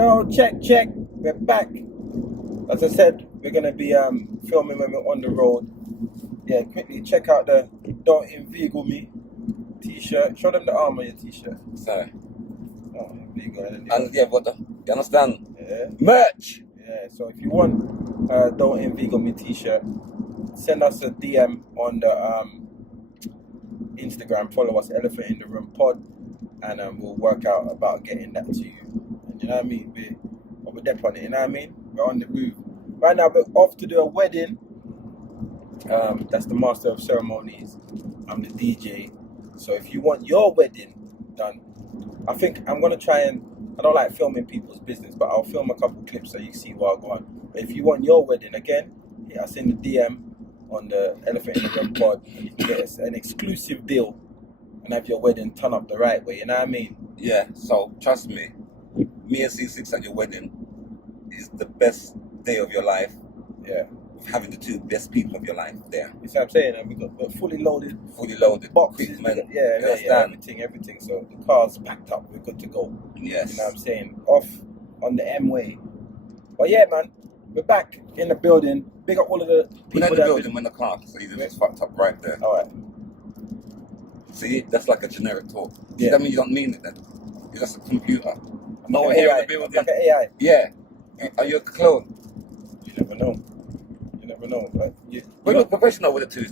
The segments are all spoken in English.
Yo, check. We're back. As I said, we're gonna be filming when we're on the road. Yeah, quickly check out the Don't Inveigle Me t-shirt. Show them the arm on your t-shirt. Sorry. Oh, Inveigle. And yeah, but you understand? Yeah. Merch! Yeah, so if you want Don't Inveigle Me t-shirt, send us a DM on the Instagram. Follow us, Elephant in the Room Pod, and we'll work out about getting that to you. And you know what I mean? We're dep on it, you know what I mean? We're on the move. Right now, we're off to do a wedding. That's the master of ceremonies. I'm the DJ. So if you want your wedding done, I think I'm going to try and, I don't like filming people's business, but I'll film a couple clips so you see what I go on. But if you want your wedding, again, hit us in the DM on the Elephant in the Room Pod. You can get us an exclusive deal and have your wedding turn up the right way, you know what I mean? Yeah, so trust me, me and C6 at your wedding is the best day of your life. Yeah. Having the two best people of your life there. You see what I'm saying? And we're fully loaded. Fully loaded. Boxes, Equipment. yeah, everything. So the car's packed up. We're good to go. Yes. You know what I'm saying? Off on the M way. But yeah, man, we're back in the building. Big up all of the people. We're not in the building, we're in the car, so you just fucked up right there. All right. See, that's like a generic talk. Yeah. That means you don't mean it then. You're just a computer. No Like one an here AI. in the building. Like an AI. Yeah. Are you a clone? You never know. Like, We look professional with the two.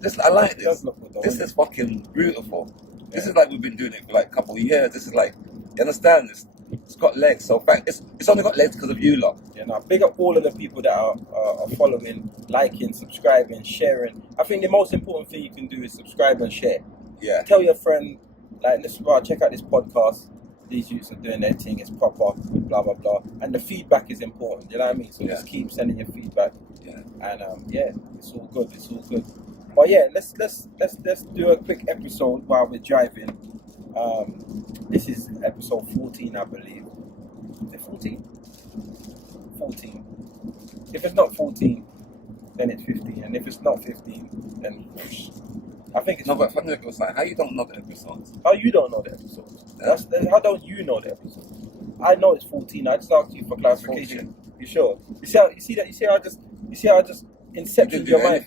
This, I like it does this. look good, though, This doesn't is fucking beautiful. This Yeah. is like we've been doing it for like a couple of years. This is like, you understand? It's got legs. So it's only got legs because of you lot. it? Yeah, now big up all of the people that are following, liking, subscribing, sharing. I think the most important thing you can do is subscribe and share. Yeah. Tell your friend, like, this, check out this podcast. These youths are doing their thing. It's proper, blah blah blah. And the feedback is important. You know what I mean? So just keep sending your feedback. Yeah. And yeah, it's all good. But yeah, let's do a quick episode while we're driving. This is episode 14, I believe. Is it 14? 14. If it's not 14, then it's 15. And if it's not 15, then I think it's. No, but funny was like, how you don't know the episodes? How you don't know the episode? How don't you know the episode? I know it's 14. I just asked you for clarification. You sure? You see how I just inceptioned your mind.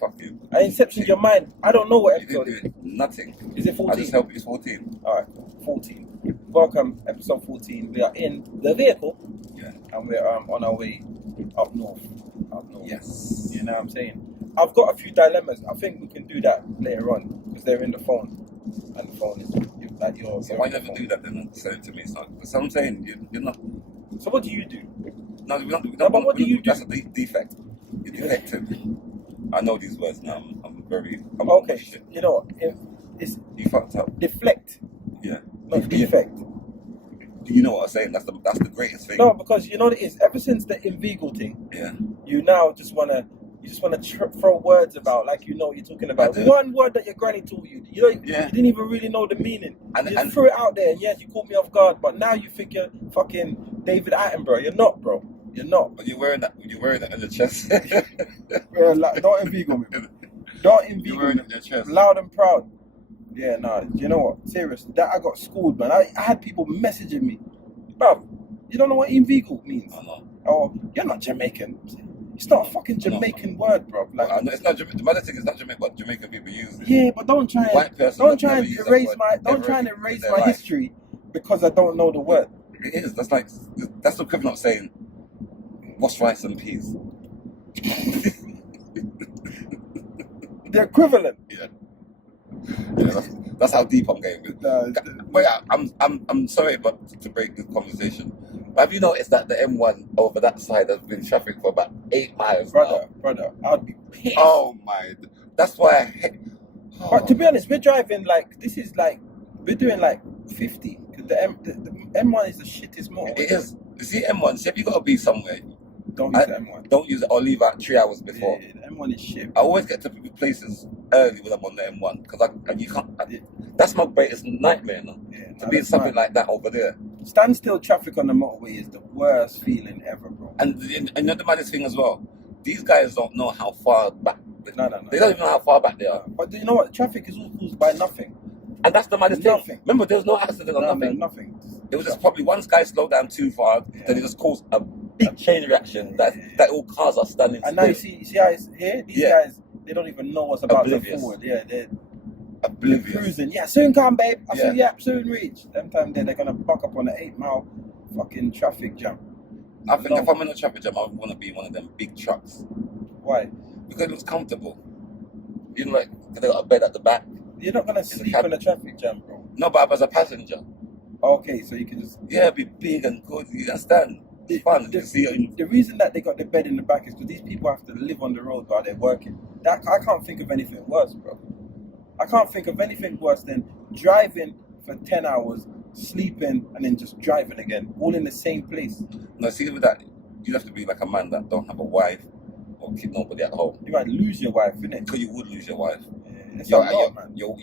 I inceptioned your mind. I don't know what episode it is. Nothing. Is it 14? I just help you. It's 14. All right, 14. Welcome, episode 14. We are in the vehicle. Yeah. And we're on our way up north. Yes. You know what I'm saying? I've got a few dilemmas. I think we can do that later on because they're in the phone, and the phone is like yours. So why never do that then and send it to me? So I'm saying you're not. So what do you do? No, we don't. But what do you do? That's a defect. You're defective. I know these words now. I'm Okay. Shit. You know what? It's You fucked up. deflect, Yeah. not defect. You know what I'm saying? That's the greatest thing. No, because you know what it is. Ever since the inveigle thing, Yeah. you now just wanna throw words about like you know what you're talking about. I do. One word that your granny taught you. You know, Yeah. you didn't even really know the meaning. And- You just and- threw it out there. And yes, you caught me off guard, but now you think you're fucking David Attenborough. You're not, bro. You're not. But you're wearing that on your chest. Yeah, like, don't inveigle me. Don't You're inveigle wearing me. it on your chest. Loud and proud. Yeah, nah. You know what? Serious. That I got schooled, man. I had people messaging me, bro. You don't know what inveigle means? I know. Oh, you're not Jamaican. It's not a fucking Jamaican word, bro. Like, I know it's not Jamaican. The mother thing is not Jamaican, but Jamaican people use it. yeah, but don't try White and person don't would try never and use that erase word my don't ever try and in erase their my life. history because I don't know the word. It is. That's the equivalent of saying, "What's rice and peas?" The equivalent. Yeah, that's how deep I'm getting with. But yeah, I'm sorry, but to break this conversation, but have you noticed that the M1 over that side has been traffic for about 8 miles now? brother, I'd be pissed. Oh my! That's why I hate. But to be honest, we're driving like this is like we're doing like 50 because the M1 is the shittest motorway. It is. You see M1. See, if you gotta be somewhere, Don't use the M1. don't use it or leave out 3 hours before. Yeah, the M1 is shit. I always get to places early when I'm on the M1 because you can't. That's my greatest nightmare now. Yeah, To be in something like that over there. standstill traffic on the motorway is the worst feeling ever, bro. And the maddest thing as well, these guys don't know how far back. No. They don't even know how far back they are. But you know what? Traffic is all caused by nothing. And that's the maddest thing. Nothing. Remember, there was no accident or nothing. Nothing. It was just probably one guy slowed down too far, then it just caused a big chain reaction that all cars are standing And now you still. see how it's here? These guys, they don't even know what's about to Oblivious. forward. Yeah, they're Oblivious. cruising. Yeah, soon come, babe. I Yeah. see, yeah, soon reach. Them time they're gonna buck up on an 8-mile fucking traffic jam. I think if I'm in a traffic jam, I want to be one of them big trucks Why? because it looks comfortable. You know, like they got a bed at the back. You're not gonna sleep cab. in a traffic jam, bro. No, but as a passenger, Okay, so you can just. yeah, be big and good. You understand? It's fun. You can see it. The reason that they got the bed in the back is because these people have to live on the road while they're working. I can't think of anything worse, bro. I can't think of anything worse than driving for 10 hours, sleeping, and then just driving again, all in the same place. No, see with that, you have to be like a man that don't have a wife or keep nobody at home. You might lose your wife, innit? Because you would lose your wife. It's a lot, man. Your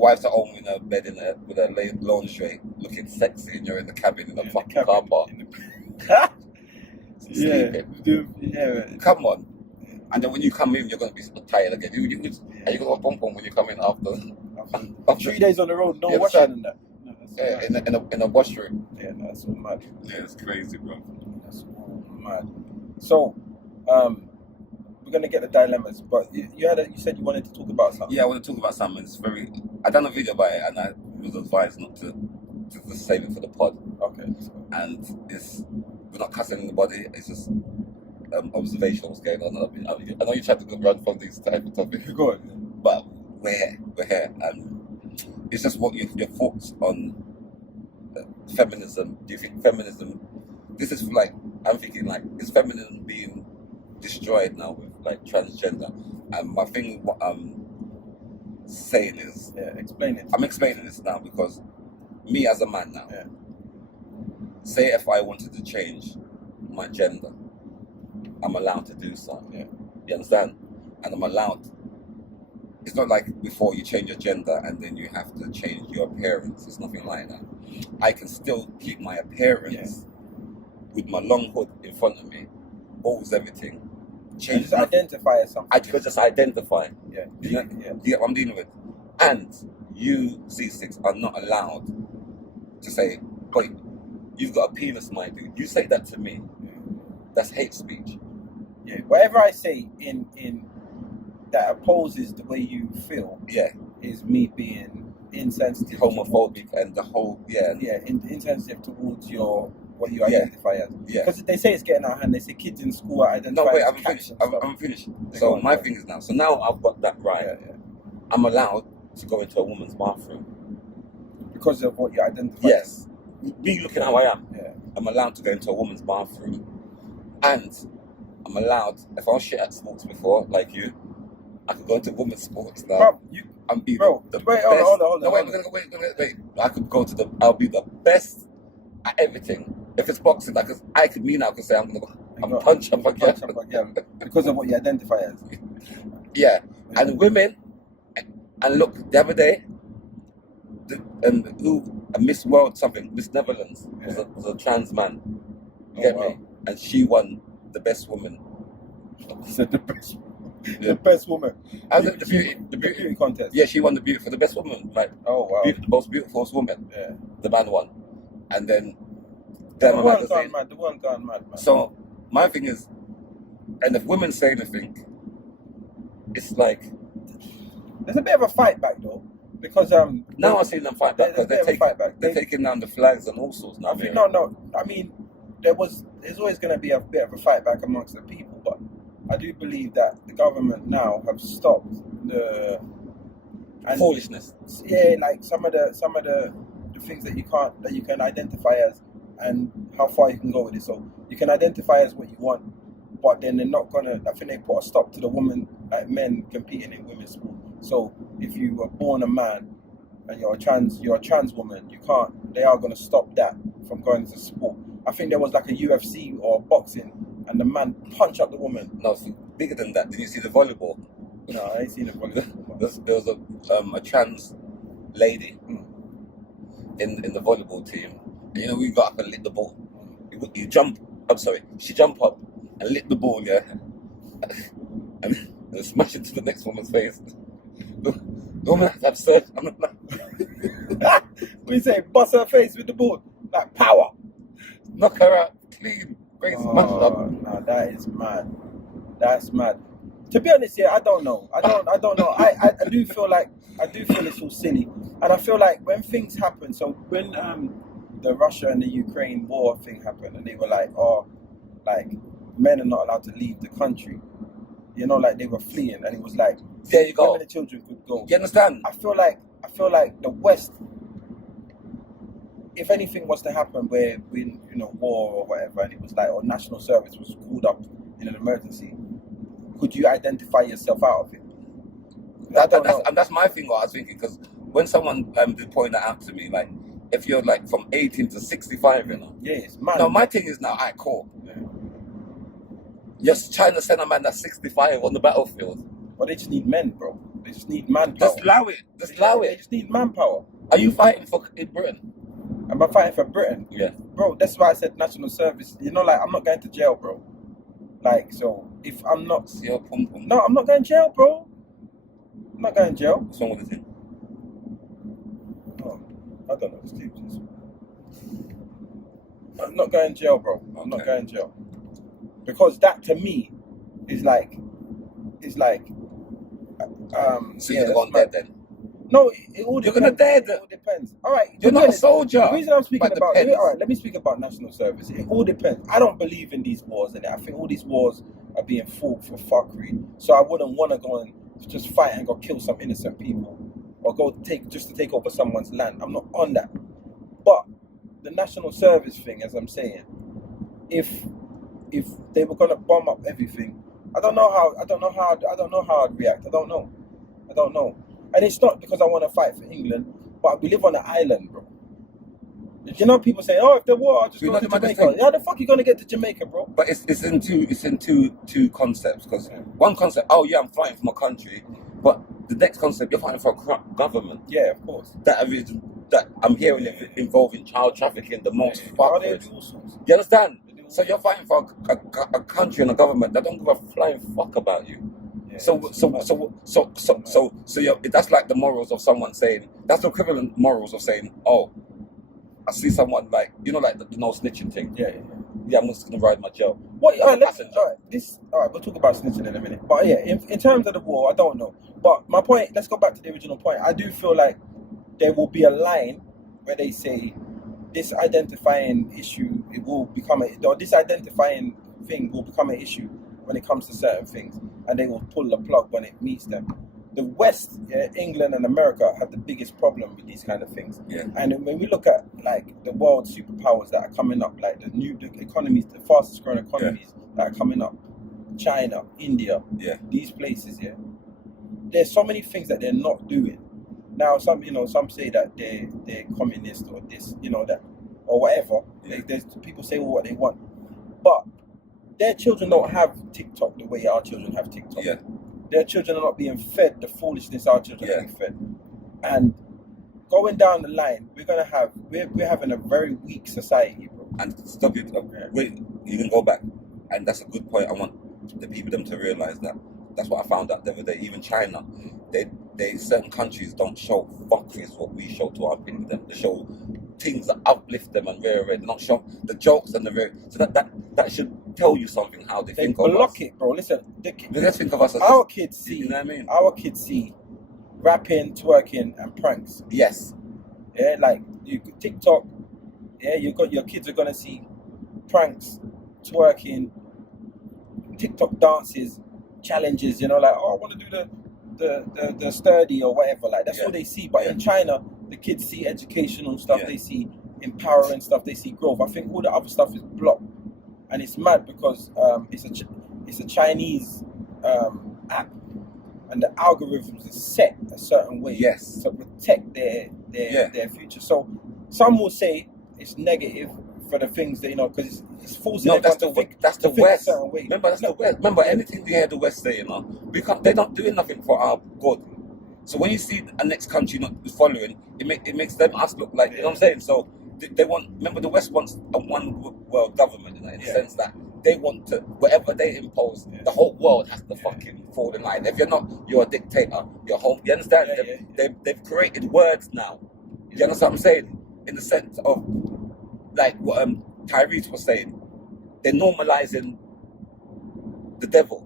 wife's at home in a bed with a lingerie, looking sexy, and you're in the cabin in the fucking car park. Yeah. Come on. And then when you come in, you're going to be so tired again. And you're going to go pom pom when you come in after 3 days on the road, no Yeah, washing that's and that. No, that's mad. in a washroom. Yeah, no, that's all mad. Yeah, it's crazy, bro. That's all mad. So, we're gonna get the dilemmas, but you said you wanted to talk about something. Yeah, I want to talk about something. I done a video about it, and I was advised not to just save it for the pod. Okay. And we're not cussing anybody. It's just observation of what's going on. I know you tried to run from these type of topics, Go on. but we're here, and it's just what your thoughts on feminism. Do you think feminism? This is like I'm thinking like is feminism being destroyed now with like transgender? And my thing, what I'm saying is, Explain it. I'm explaining this now because me as a man now, Yeah. say if I wanted to change my gender, I'm allowed to do so. Yeah. You understand? And I'm allowed. It's not like before you change your gender and then you have to change your appearance. It's nothing like that. I can still keep my appearance with my long hood in front of me, balls, everything. You Change just identify as something. I could just identify. Yeah. Do you get what I'm dealing with? And you, C6, are not allowed to say, wait, you've got a penis, my dude. You say that to me. That's hate speech. Yeah. Whatever I say in that opposes the way you feel Yeah. is me being insensitive, Homophobic and the whole, insensitive towards what you Yeah. identify as. Yeah. Because they say it's getting out of hand. They say kids in school are identifying No, wait, as I'm cats finished. and stuff. I'm finished. Go So on, my go on. thing is now, so now I've got that right. Yeah. I'm allowed to go into a woman's bathroom. Because of what you identify. Yes. Me looking how I am. Yeah. I'm allowed to go into a woman's bathroom. And I'm allowed, if I was shit at sports before, like you, I could go into women's sports now. Bro, and be bro, the wait, best. hold on. No, wait. I could go to I'll be the best at everything. If it's boxing, I could say I'm gonna go. I'm punch up again. Because of what you identify as. Yeah, and women, and look, the other day, Miss World something, Miss Netherlands was a trans man. You get me? And she won the best woman. So the best woman. And the beauty contest. Yeah, she won the beauty for the best woman, like the most beautiful woman. Yeah. The man won, and then the one gone mad, man. So my thing is, and if women say anything, it's like there's a bit of a fight back though, because now I see them fight back because they're taking down the flags and all sorts now. I mean, there's always going to be a bit of a fight back amongst the people, but I do believe that the government now have stopped the foolishness. Yeah, like some of the things that you can identify as, and how far you can go with it. So you can identify as what you want, but then they're not gonna. I think they put a stop to the men competing in women's sport. So if you were born a man and you're a trans woman, you can't. They are gonna stop that from going to sport. I think there was like a UFC or boxing, and the man punched up the woman. No, it's bigger than that. Did you see the volleyball? No, I ain't seen the volleyball. There was a trans lady in the volleyball team. And, we got up and lit the ball. She jumped up and lit the ball, yeah, and smashed it to the next woman's face. The woman, that's absurd. We say bust her face with the ball. Like power. Knock her out clean. Face smashed up. Nah, that is mad. That's mad. To be honest, yeah, I don't know. I don't know. I do feel it's all silly, and I feel like when things happen. So when the Russia and the Ukraine war thing happened, and they were like, oh, like men are not allowed to leave the country. You know, like they were fleeing, and it was like There you go. women and children could go. You understand? I feel like the West, if anything was to happen where we, war or whatever, and it was like, or national service was called up in an emergency, could you identify yourself out of it? I don't know. And that's my thing. What I was thinking, because when someone did point that out to me, like if you're like from 18 to 65, Yeah, it's mad. No, my thing is now, I cool. Yeah. You're trying to send a man that's 65 on the battlefield. But they just need men, bro. They just need manpower. Just allow it. Just allow They it. just need manpower. Are you fighting for in Britain? Am I fighting for Britain? Yeah. Bro, that's why I said national service. Like, I'm not going to jail, bro. Like, so if I'm not... Your pum pum. No, I'm not going to jail, bro. I'm not going to jail. What's wrong with the thing? Oh, I don't know. It's deep. I'm not going to jail, bro. I'm not Okay. going to jail. Because that, to me, is like... So yeah, you're that's going mad. dead then? No, it all You're depends. gonna dead. It all depends. All right, You're to be not a honest, soldier. The reason I'm speaking But about depends. all right, let me speak about national service. It all depends. I don't believe in these wars, and I think all these wars are being fought for fuckery. So I wouldn't want to go and just fight and go kill some innocent people, or go just to take over someone's land. I'm not on that. But the national service thing, as I'm saying, if they were gonna bomb up everything, I don't know how I'd react. I don't know. And it's not because I want to fight for England, but we live on an island, bro. You know, people say, "Oh, if there war, I'll just go to Jamaica." How the fuck you gonna get to Jamaica, bro? But it's in two concepts. Because one concept, oh yeah, I'm fighting for my country, but the next concept, you're fighting for a government Yeah, of course. that I'm hearing involving child trafficking, the most Oh, they fuckers. do all sorts. You understand? They do all So you're fighting for a country and a government that don't give a flying fuck about you. Yeah, So that's like the morals of someone saying, that's the equivalent morals of saying, oh, I see someone like the no snitching thing. yeah. I'm just gonna ride my jail. What? All right, Passenger. we'll talk about snitching in a minute. But yeah, in terms of the war, I don't know. But my point, let's go back to the original point. I do feel like there will be a line where they say this identifying issue, this identifying thing will become an issue when it comes to certain things, and they will pull the plug when it meets them. The West, England and America have the biggest problem with these kind of things. Yeah. And when we look at like the world superpowers that are coming up, like the economies, the fastest growing economies that are coming up, China, India, these places, there's so many things that they're not doing. Now, some say that they're communist or this, that, or whatever. There's people say what they want, but their children don't have TikTok the way our children have TikTok. Yeah. Their children are not being fed the foolishness our children are being fed. And going down the line, we're having a very weak society, bro. And stop it. Wait, you can go back, and that's a good point. I want the people them to realize that. That's what I found out the other day. Even China, they certain countries don't show fuckeries what we show to our people. They show things that uplift them and rare. They don't show the jokes and the rare. So that should tell you something how they think of us. Block it, bro. Listen, Let's think of us as our kids see. You know what I mean? Our kids see rapping, twerking, and pranks. Yes. Yeah, like TikTok. Yeah, your kids are gonna see pranks, twerking, TikTok dances, challenges. Like, oh, I want to do the sturdy or whatever. Like that's all they see. But in China, the kids see educational stuff. They see empowering stuff. They see growth. I think all the other stuff is blocked, and it's mad because it's a Chinese app, and the algorithms are set a certain way to protect their future. So some will say it's negative for the things that because it's forcing everyone to think a West. certain way. Remember, that's the West. Remember, anything we hear the West say, they're not doing nothing for our good. So when you see a next country not following, it makes them us look like, you know what I'm saying? So they want. Remember, the West wants a one world government in the sense that they want to, whatever they impose, the whole world has to fucking fall in line. If you're not, you're a dictator. You're home. You understand? They've created words now You understand what I'm saying? In the sense of, like what Tyrese was saying, they're normalizing the devil.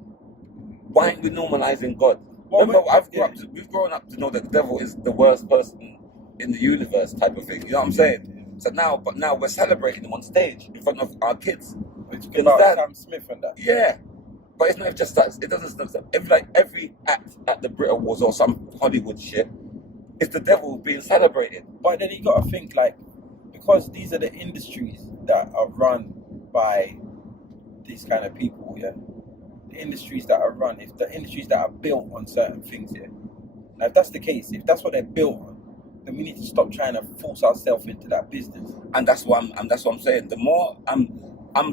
Why ain't we normalizing God? Well, Remember, yeah. we've grown up to know that the devil is the worst person in the universe, type of thing. You know what I'm saying? So now we're celebrating him on stage in front of our kids. We're talking You about understand? Sam Smith and that. Yeah, but it's not just that. It doesn't. Every act at the Brit Awards or some Hollywood shit, it's the devil being celebrated. But then you got to think, like, because these are the industries that are run by these kind of people, yeah. The industries that are run, if the industries that are built on certain things, yeah. Now, if that's the case, if that's what they're built on, then we need to stop trying to force ourselves into that business. And that's what I'm saying. The more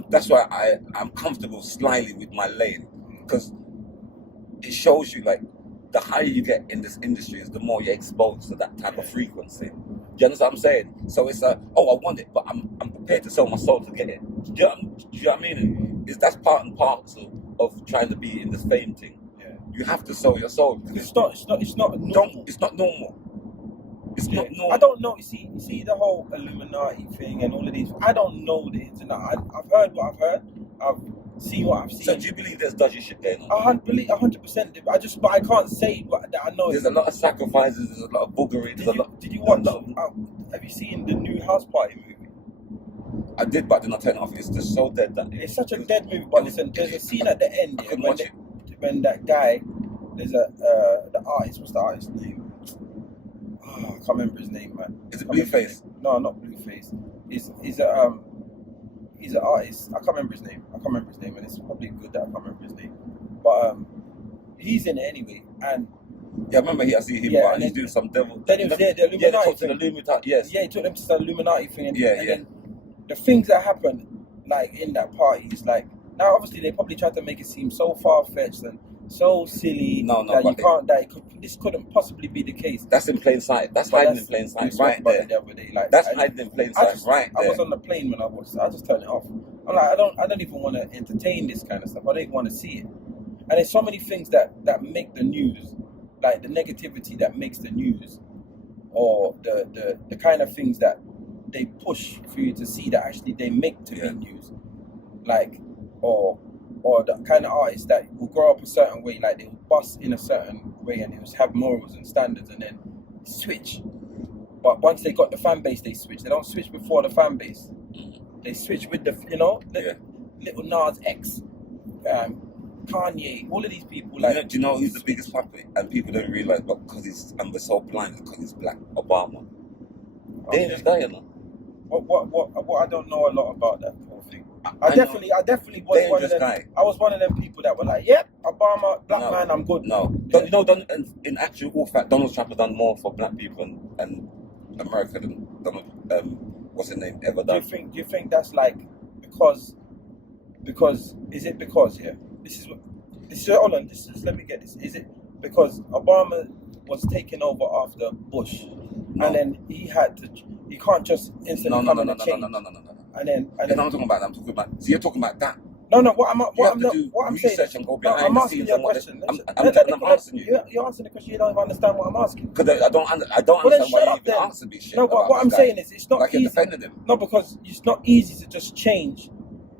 that's why I'm comfortable slyly with my lane, because it shows you, like, the higher you get in this industry is the more you're exposed to that type of frequency. Do you understand what I'm saying? So it's I want it, but I'm prepared to sell my soul to get it. Do you know what I mean? That's part and parcel of trying to be in this fame thing. Yeah. You have to sell your soul. It's not normal. It's not normal. It's not normal. I don't know. You see the whole Illuminati thing and all of these. I don't know the internet. I've heard what I've heard. I've seen what I've seen. So do you believe there's dodgy shit going on? 100%. But I can't say that I know. There's a lot of sacrifices. There's a lot of boogery. Did you watch? Have you seen the new House Party movie? I did, but I did not turn it off. It's just so dead that It's such a dead movie. But listen, there's a scene at the end I couldn't watch it. when that guy, there's the artist. What's the artist's name? I can't remember his name, man. Is it Blueface? No, not Blueface. He's an artist. I can't remember his name. And it's probably good that I can't remember his name. But he's in it anyway. And yeah, I remember I see him, Yeah, but and he's then- doing some devil. then it was the Yeah, they Illuminati talked to the thing. Illuminati. Yes. Yeah, he took them to the Illuminati thing. And Yeah. then the things that happened, like, in that party, is like, now obviously they probably tried to make it seem so far-fetched and so silly this couldn't possibly be the case. That's in plain sight. That's But hiding in plain we sight, spoke right about there. it the other day. Like, That's hiding in plain sight, right I there. was on the plane when I watched it. I just turned it off. I'm like, I don't even want to entertain this kind of stuff. I don't even want to see it. And there's so many things that make the news, like the negativity that makes the news, or the kind of things that they push for you to see that actually they make to be news, like, or the kind of artists that will grow up a certain way, like they will bust in a certain way and they will have morals and standards and then switch. But once they got the fan base, they switch. They don't switch before the fan base. They switch with the, Little Nas X, Kanye, all of these people. Like, Do you know who's the biggest puppet? And people don't realize, but because we're so blind, because he's black. Obama. Dangerous guy, you know. What I don't know a lot about that whole thing. I I definitely was one of Dangerous them. guy. I was one of them people that were like, "Yep, Obama, black man, I'm good." No, Yeah. in actual fact, Donald Trump has done more for black people and America than Donald, what's his name, ever Do done. you think that's like because is it because hold on, let me get this. Is it because Obama was taken over after Bush, No. and then he can't just instantly come and change. No. And then I'm talking about. So you're talking about that. no, You have to do what I'm saying. research and go No, behind I'm the asking scenes you a and what. question. I'm answering you. You're answering the question. You don't even understand what I'm asking. Because I don't Well, then understand why shut you up even then. answer me shit. No, but about what I'm this guy. saying is it's not Like you're easy. defending him. No, because it's not easy to just change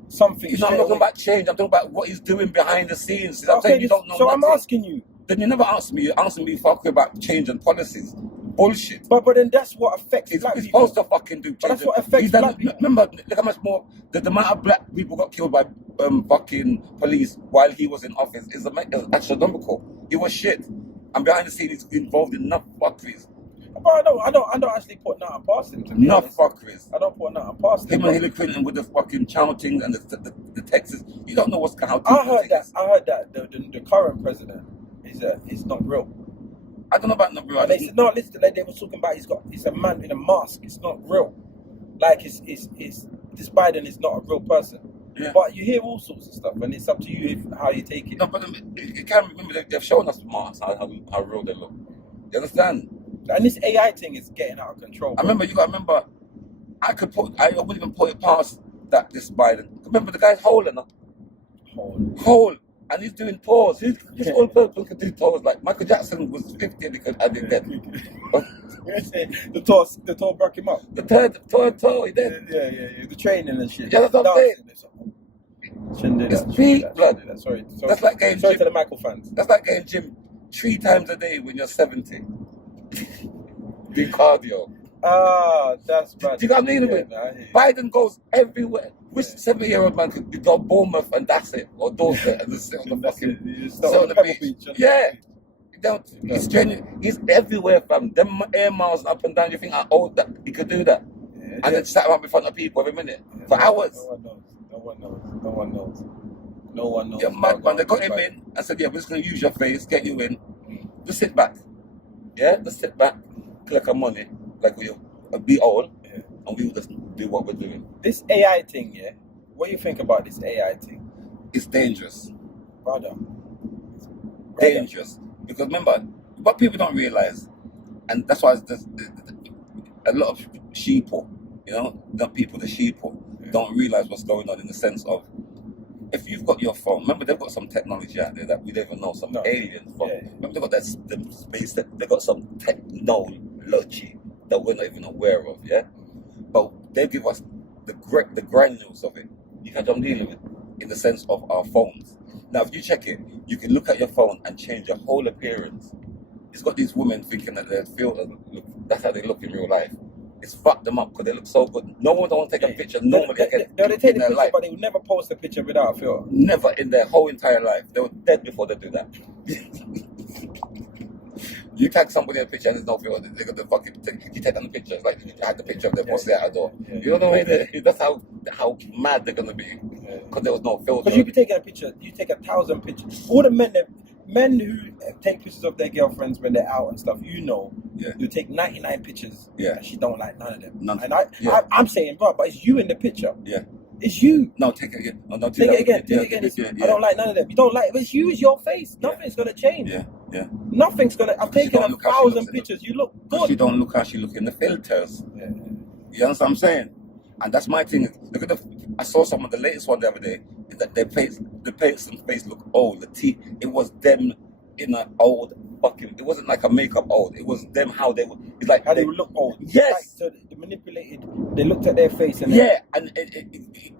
something. I'm not straight talking away. about change. I'm talking about what he's doing behind the scenes. I'm saying you don't know so nothing. I'm asking you. Then you never answer me. You answer me fucking about change and policies. Bullshit. But then that's what affects He's black people. supposed to fucking do change. But that's what affects He's done- black people. Remember, look how much more the amount of black people got killed by fucking police while he was in office is astronomical. He was shit, and behind the scenes he's involved in enough fuckeries. But I don't actually put nothing past him. To be Enough honest. fuckeries. I don't put nothing past him. Him and Hillary Clinton with the fucking chanting and the Texas. You don't know how deep I the heard thing that. is. I heard that the current president is not real. I don't know about number. And they said no. Listen, like they were talking about he's a man in a mask. It's not real. Like this Biden is not a real person. Yeah. But you hear all sorts of stuff, and it's up to you how you take it. No, but you can't remember they've shown us masks, how real they look. You understand? And this AI thing is getting out of control. I remember, you got to remember, I wouldn't even put it past that this Biden. Remember the guy's whole and whole, and he's doing tours. This old person can do tours like Michael Jackson was 50 and he could have been dead. the tour broke him up. The third tour, he Yeah, did. yeah. The training and shit. Yeah, that's what I'm saying. Shouldn't do It's that. peak blood. Shouldn't do that. Sorry. That's like getting Sorry gym. to the Michael fans. That's like getting gym 3 times a day when you're 70. Do cardio. Ah, that's bad. Do you know what I mean? Yeah, man, I hear you. Biden goes everywhere. Which 70-year-old man could go Bournemouth and that's it, or Dorset and just sit on the That's fucking it. You just sit start on the Pebble beach. on the Yeah. beach. You don't, he's training. He's everywhere, fam. Them air miles up and down. You think how old that he could do that? Yeah, And then sat around in front of people every minute for hours. No one knows. No one knows. Yeah, mad man. They got him in. I said, yeah, we're just gonna use your face, get you in. Just sit back. Yeah, just sit back, collect our money, like we'll be old, Yeah. and we will just do what we're doing. This AI thing, yeah. What do you think about this AI thing, It's dangerous. brother? Dangerous. Because remember, what people don't realize, and that's why there's a lot of sheeple, not people, the sheeple, don't realize what's going on in the sense of, if you've got your phone, remember they've got some technology out there that we don't even know, some aliens. Remember they've got them space, they've got some technology that we're not even aware of, yeah? But they give us the granules of it. You catch what I'm dealing with? In the sense of our phones. Now, if you check it, you can look at your phone and change your whole appearance. It's got these women thinking that they feel that's how they look in real life. It's fucked them up because they look so good. No one don't take a picture normally They take the picture, but they would never post a picture without a filter. Never in their whole entire life. They were dead before they do that. You tag somebody in a picture and there's no filter. They got the fucking. You take down the picture. It's like you had the picture of their pussy out the door. Yeah. You know what I mean? That's how mad they're gonna be because there was no filter. Because you be taking a picture, you take 1,000 pictures. All the men who take pictures of their girlfriends when they're out and stuff, you take 99 pictures. Yeah. And she don't like none of them. None. And Yeah. I'm saying, bro, but it's you in the picture. Yeah. It's you. No, take it again. No, Take it again. I don't like none of them. You don't like, but it's you. It's your face. Nothing's gonna change. Yeah. Nothing's gonna. I'm taking don't look how she 1,000 looks, pictures. You look Because good. you don't look how she look in the filters. Yeah. You understand what I'm saying? And that's my thing. Look at I saw some of the latest one the other day. Is that the person's face look old. The teeth. It was them in an old fucking. It wasn't like a makeup old. It was them how they were. It's like How they would look old. Yes. Like, so they manipulated. They looked at their face and Yeah, and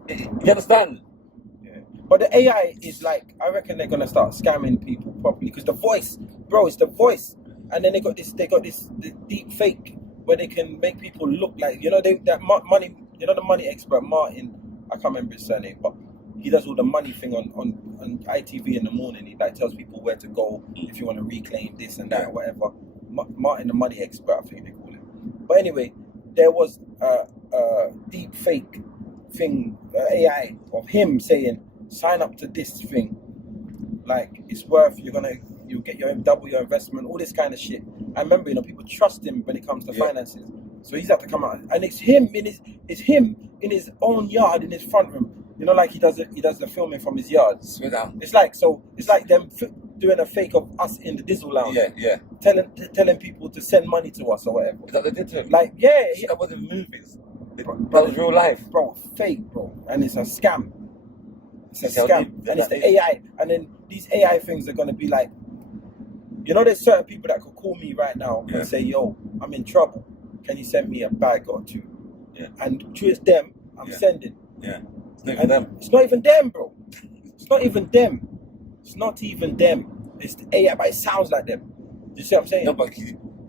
you understand? Yeah. But the AI is like, I reckon they're gonna start scamming people properly because the voice, bro, it's the voice, and then they got this the deep fake where they can make people look like money. You know the money expert Martin. I can't remember his surname, but he does all the money thing on ITV in the morning. He like tells people where to go if you want to reclaim this and that or whatever. Martin, the money expert, I think they call him. But anyway, there was a deep fake thing, AI of him saying, sign up to this thing, like it's worth, you'll get double your investment, all this kind of shit. I remember, people trust him when it comes to finances, so he's had to come out, and it's him in his own yard in his front room, like he does the filming from his yard. Swear down. It's like them doing a fake of us in the Dizzle Lounge, Yeah. telling people to send money to us or whatever. Is that what they did to him? Like, That wasn't movies. That was real life. Bro, fake, bro, and it's a scam. It's a So scam, and it's the AI. And then these AI things are gonna be like, there's certain people that could call me right now and say, "Yo, I'm in trouble. Can you send me a bag or two?" Yeah. And choose them. I'm sending. Yeah. It's not even them. It's not even them, bro. It's not even them. It's not even them. It's the AI, but it sounds like them. Do you see what I'm saying? No, but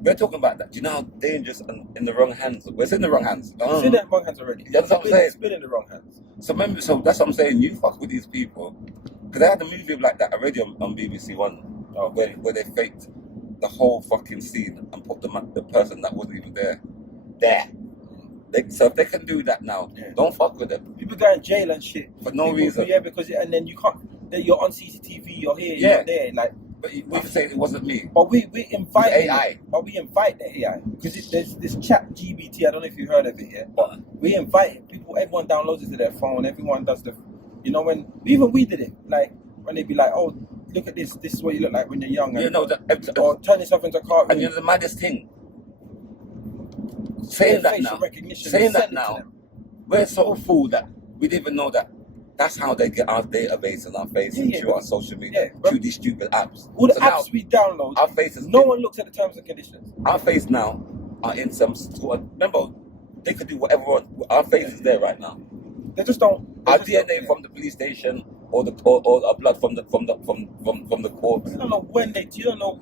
we're talking about that. Do you know how dangerous and in the wrong hands? We're in the wrong hands. It's in the wrong hands already. You understand what I'm saying? It's been in the wrong hands. So that's what I'm saying. You fuck with these people because they had a movie like that already on BBC One, where they faked the whole fucking scene and put the person that wasn't even there. So if they can do that now, don't fuck with them. People go in jail and shit for no reason. Yeah, because and then you can't. Then you're on CCTV. You're here. Yeah. You're there. Like, but we can say it wasn't me. But we invite the AI. But we invite the AI because there's this chat GBT. I don't know if you heard of it yet. But we invite people. Everyone downloads it to their phone. Everyone does when we did it. Like when they be like, "Oh, look at this. This is what you look like when you're young." And, or turn yourself into a cartoon. And the maddest thing. Saying that now, we're so full that we didn't even know that that's how they get our database and our faces through our social media, through these stupid apps. All the apps we download, our faces. No one looks at the terms and conditions. Our face now are in some sort of, remember, they could do whatever our face is there right now. They just don't. Our DNA from the police station or our blood from the corpse. You don't know when they. You don't know.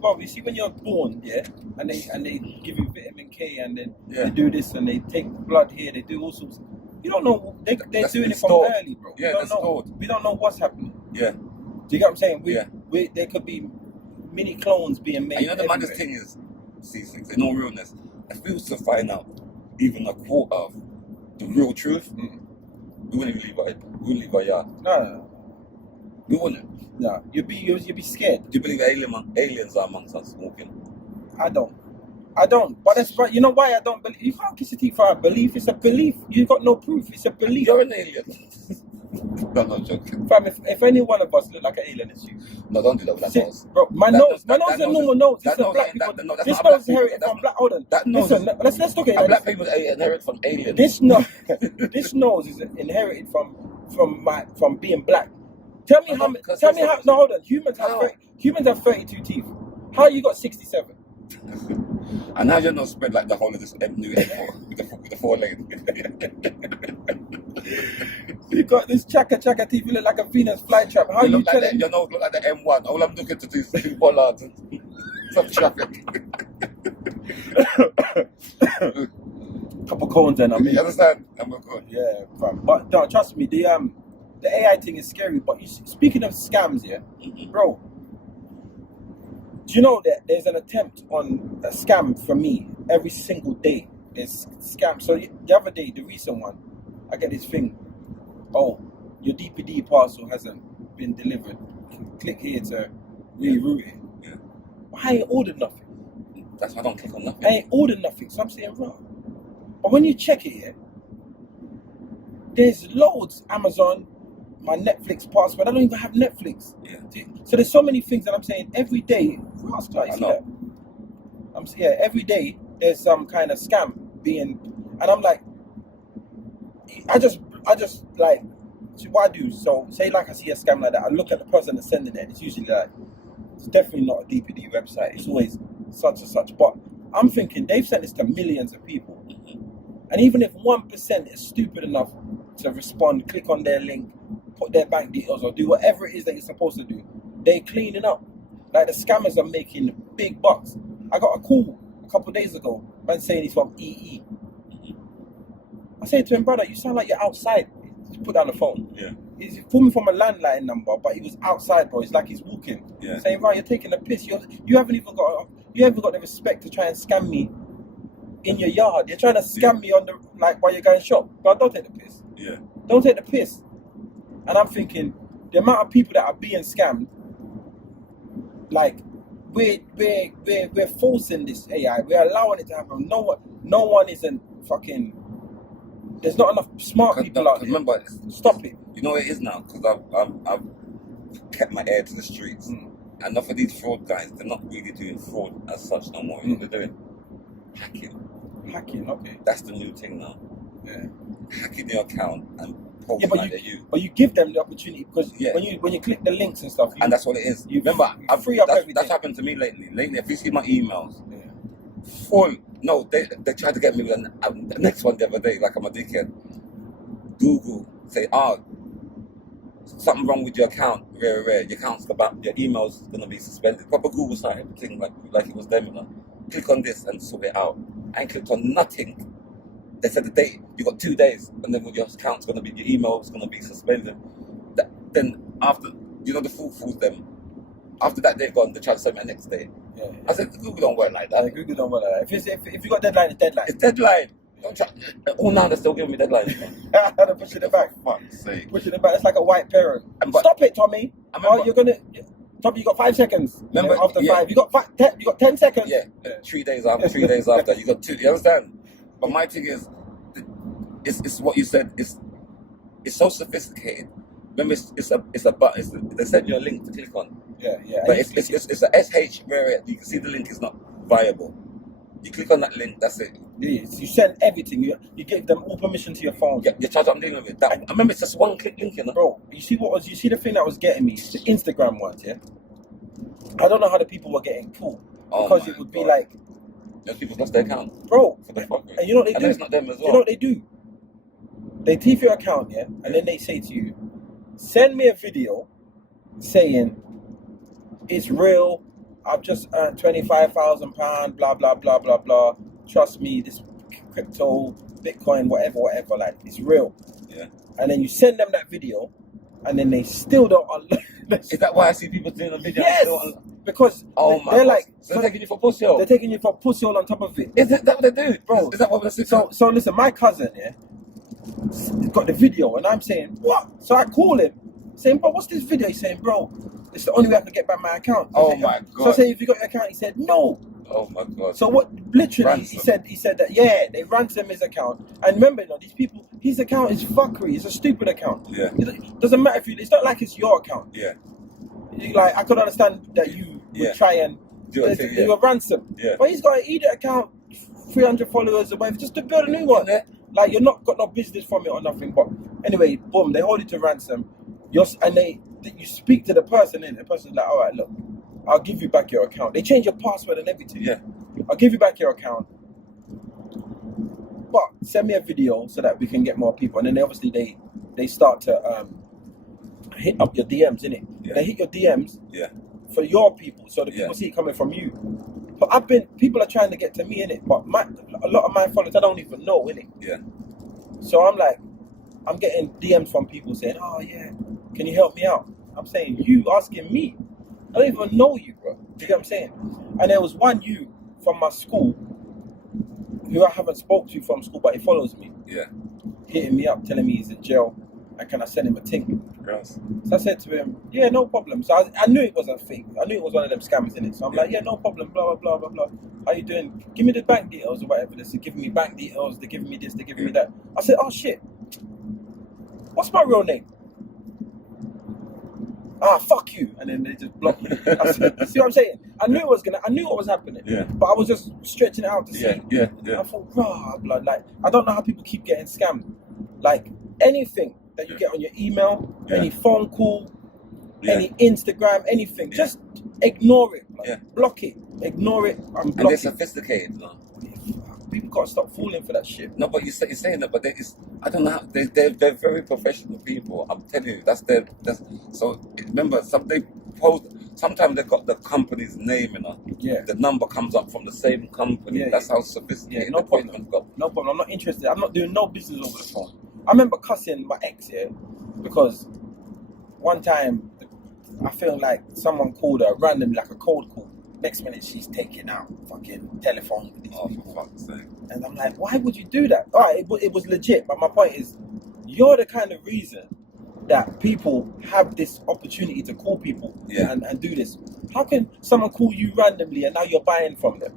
Well, you see when you're born, yeah, and they give you vitamin K, and then they do this, and they take blood here. They do all sorts. You don't know. They're doing it from early, bro. Yeah, that's stored. We don't know what's happening. Yeah. Do you get what I'm saying? There could be mini clones being made. And you know the maddest thing is, C6, in all realness, if we was to find out even a quarter of the real truth, we wouldn't leave our yard. No. We wouldn't. No. You'd be scared. Do you believe aliens are amongst us walking? I don't. But that's right. You know why I don't believe? You can't kiss a teeth for a belief. It's a belief. You got no proof. It's a belief. You're an alien. No, I'm joking. Fam, if any one of us look like an alien, it's you. No, don't do that with that nose. Bro, my nose is a normal nose. This is black people. This nose is inherited from black. Hold on. Listen, let's look at it. Black people inherit from aliens. This nose is inherited from being black. Tell me how. No, hold on. Humans have 32 teeth. How you got 67? And now your nose spread like the whole of this new M4 with the 4 lane. You got this chaka teeth. You look like a Venus flytrap. How you telling me? Your nose look like the M1. All I'm looking to do is 2 bollards and some traffic. Couple cones then. You understand? And we're good. Yeah, fam. But no, trust me, the AI thing is scary. But speaking of scams, yeah, bro. Do you know that there's an attempt on a scam for me every single day? There's scam. So the other day, the recent one, I get this thing. Oh, your DPD parcel hasn't been delivered. Click here to reroute it. Yeah. I ain't ordered nothing. That's why I don't click on nothing. I ain't ordered nothing, so I'm saying wrong. But when you check it here, there's loads. Amazon, my Netflix password. I don't even have Netflix. Yeah. So there's so many things that I'm saying every day. I know. Every day there's some kind of scam being, and I'm like, I just like, so what I do. So say like I see a scam like that, I look at the person that's sending it. It's usually like, it's definitely not a DPD website. It's always such and such. But I'm thinking they've sent this to millions of people, and even if 1% is stupid enough to respond, click on their link, put their bank details, or do whatever it is that you're supposed to do, they clean it up. Like the scammers are making big bucks. I got a call a couple of days ago, man saying he's from EE. I said to him, brother, you sound like you're outside. Just put down the phone. Yeah. He's called me from a landline number, but he was outside, bro. It's like he's walking. Yeah. Saying, right, you're taking a piss. You haven't even got the respect to try and scam me in your yard. You're trying to scam me on the while you're going shop. But don't take the piss. Yeah. Don't take the piss. And I'm thinking, the amount of people that are being scammed, like we're forcing this AI. We're allowing it to happen. No one isn't fucking. There's not enough smart people out there. Remember, stop it. You know what it is now, because I've kept my ear to the streets. And enough of these fraud guys, they're not really doing fraud as such no more. You know what they're doing? Hacking. Okay. That's the new thing now. Yeah. Hacking your account and posting like they're you. But you give them the opportunity, because when you click the links and stuff, and that's what it is. Remember, free up everything. That's happened to me lately. If you see my emails, full. No, they tried to get me with the next one the other day, like I'm a dickhead. Google say, something wrong with your account. Rare. Your email's gonna be suspended. Proper Google site, everything like it was them. You know? Click on this and sort it out. I ain't clicked on nothing. They said the date, you got 2 days, and then your account's gonna be, your email's gonna be suspended. Then after, the fools them. After that day gone, they try to send me the next day. Yeah. I said, Google don't work like that. Google don't work like that. If you got deadline, it's deadline. It's deadline. Don't try. All now they're still giving me deadlines. They're pushing it back. Fuck's sake. Pushing it back. It's like a white parent. Stop it, Tommy. Tommy, you got 5 seconds. Remember, after 5, you got 10 seconds. Yeah. 3 days after. 3 days after, you got 2. You understand? But my thing is, it's what you said. It's so sophisticated. Remember, it's a button. They send you a link to click on. Yeah. But it's a SH where you can see the link is not viable. You click on that link, that's it. You send everything. You give them all permission to your phone. Yeah, you charge I'm dealing with it. I remember it's just one click link, Bro, you see the thing that was getting me? The Instagram ones, yeah? I don't know how the people were getting caught. Because it would be like, Those people lost their account bro. for the fuckery. And you know what they And do? it's not them as You know well. what they do? They thief your account, yeah, and then they say to you, send me a video saying it's real. I've just earned £25,000, blah blah blah blah blah. Trust me, this crypto, Bitcoin, whatever, like it's real. Yeah. And then you send them that video, and then they still don't unlock. Is that why I see people doing a video? Yes, because Oh my they're God. like, So they're taking you for pussy hole. they're taking you for pussy hole on top of it. Is that what they do? Bro. Is that what they're saying? So listen, my cousin, yeah, got the video, and I'm saying, what? So I call him, saying, bro, what's this video? He's saying, bro, it's the only way I can get back my account. Oh my God. So I say, if you got your account, he said, no. Oh my God. So what? Literally, Ransom. he said that they ransom his account. And remember, you know, these people, his account is fuckery. It's a stupid account. Yeah. It doesn't matter if you. It's not like it's your account. Yeah. Like I could understand that you would try and Do a thing, do a ransom. Yeah. But he's got an idiot account, 300 followers or whatever, just to build a new one. Yeah. Like you're not got no business from it or nothing. But anyway, boom, they hold you to ransom. You speak to the person, and the person's like, all right, look, I'll give you back your account. They change your password and everything. Yeah. I'll give you back your account, but send me a video so that we can get more people. And then obviously they start to hit up your DMs, innit? Yeah. They hit your DMs Yeah. for your people, so the people Yeah. see it coming from you. But people are trying to get to me, innit? But a lot of my followers I don't even know, innit? Yeah. So I'm getting DMs from people saying, oh yeah, can you help me out? I'm saying, you asking me? I don't even know you, bro. Do you get what I'm saying? And there was one you from my school who I haven't spoke to from school, but he follows me, Yeah. hitting me up, telling me he's in jail, and can I send him a thing? Gross. So I said to him, yeah, no problem. So I knew it was a fake. I knew it was one of them scammers in it. So I'm like, yeah, no problem, blah, blah, blah, blah, blah. How you doing? Give me the bank details or whatever. They're giving me bank details. They're giving me this, they're giving me that. I said, oh, shit. What's my real name? Ah, fuck you. And then they just blocked me. I said, see what I'm saying? I knew what was happening. Yeah. But I was just stretching it out to see. Yeah. I thought, rah, blood. Like, I don't know how people keep getting scammed. Like, anything that you get on your email, any phone call, any Instagram, anything, just ignore it. Like, block it. Ignore it and And block they're it. sophisticated, no? People gotta stop falling for that shit. No, but you're saying that, but I don't know how, they're very professional people. I'm telling you, so remember, sometimes they've got the company's name, you know. Yeah. The number comes up from the same company. Yeah, That's how sophisticated no the payments got. No problem. I'm not interested. I'm not doing no business over the phone. I remember cussing my ex here because one time I feel like someone called her randomly, like a cold call. Next minute she's taking out fucking telephone with these people. For fuck's sake. And I'm like, why would you do that? All right, it was legit, but my point is, you're the kind of reason that people have this opportunity to call people and do this. How can someone call you randomly and now you're buying from them?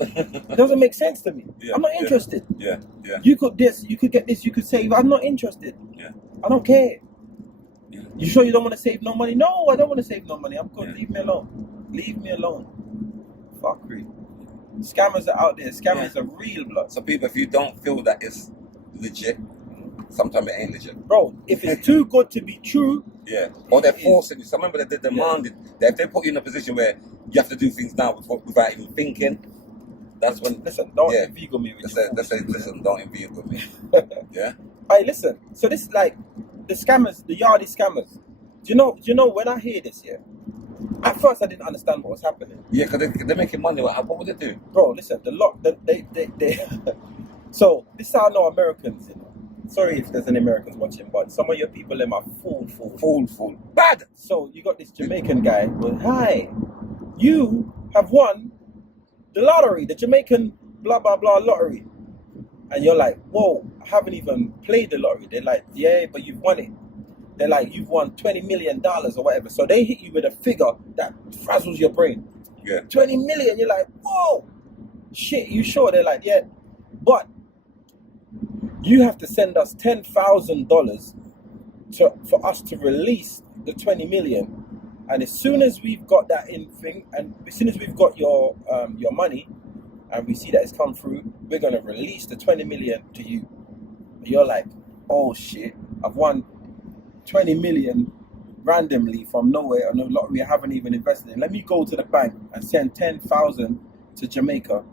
It doesn't make sense to me. I'm not interested. Yeah. You could get this, you could save. I'm not interested. Yeah. I don't care. Yeah. You sure you don't want to save no money? No, I don't want to save no money. I'm good. Yeah. Leave me alone. Leave me alone. Fuckery. Scammers are out there. Scammers are real, blood. So people, if you don't feel that it's legit, sometimes it ain't legit. Bro, if it's too good to be true, Yeah. Or they're forcing you. So remember that they demanded that if they put you in a position where you have to do things now without even thinking, that's when. listen, don't inveigle me with your They say, listen, don't inveigle me. Yeah. Hey, listen. So this is like the scammers, the Yardie scammers. Do you know when I hear this here? At first, I didn't understand what was happening. Yeah, because they're making money. What would they do? Bro, listen. They So this is how I know Americans. You know. Sorry if there's any Americans watching, but some of your people in my fool. Bad. So you got this Jamaican guy. Well, hi, you have won the lottery, the Jamaican blah blah blah lottery, and you're like, whoa, I haven't even played the lottery. They're like, yeah, but you've won it. They're like, you've won $20 million or whatever. So they hit you with a figure that frazzles your brain. Yeah. 20 million. You're like, whoa, shit. You sure? They're like, yeah, but you have to send us $10,000 for us to release the 20 million. And as soon as we've got that in thing, and as soon as we've got your money, and we see that it's come through, we're gonna release the 20 million to you. And you're like, oh shit, I've won 20 million randomly from nowhere on a lottery I haven't even invested in. Let me go to the bank and send 10,000 to Jamaica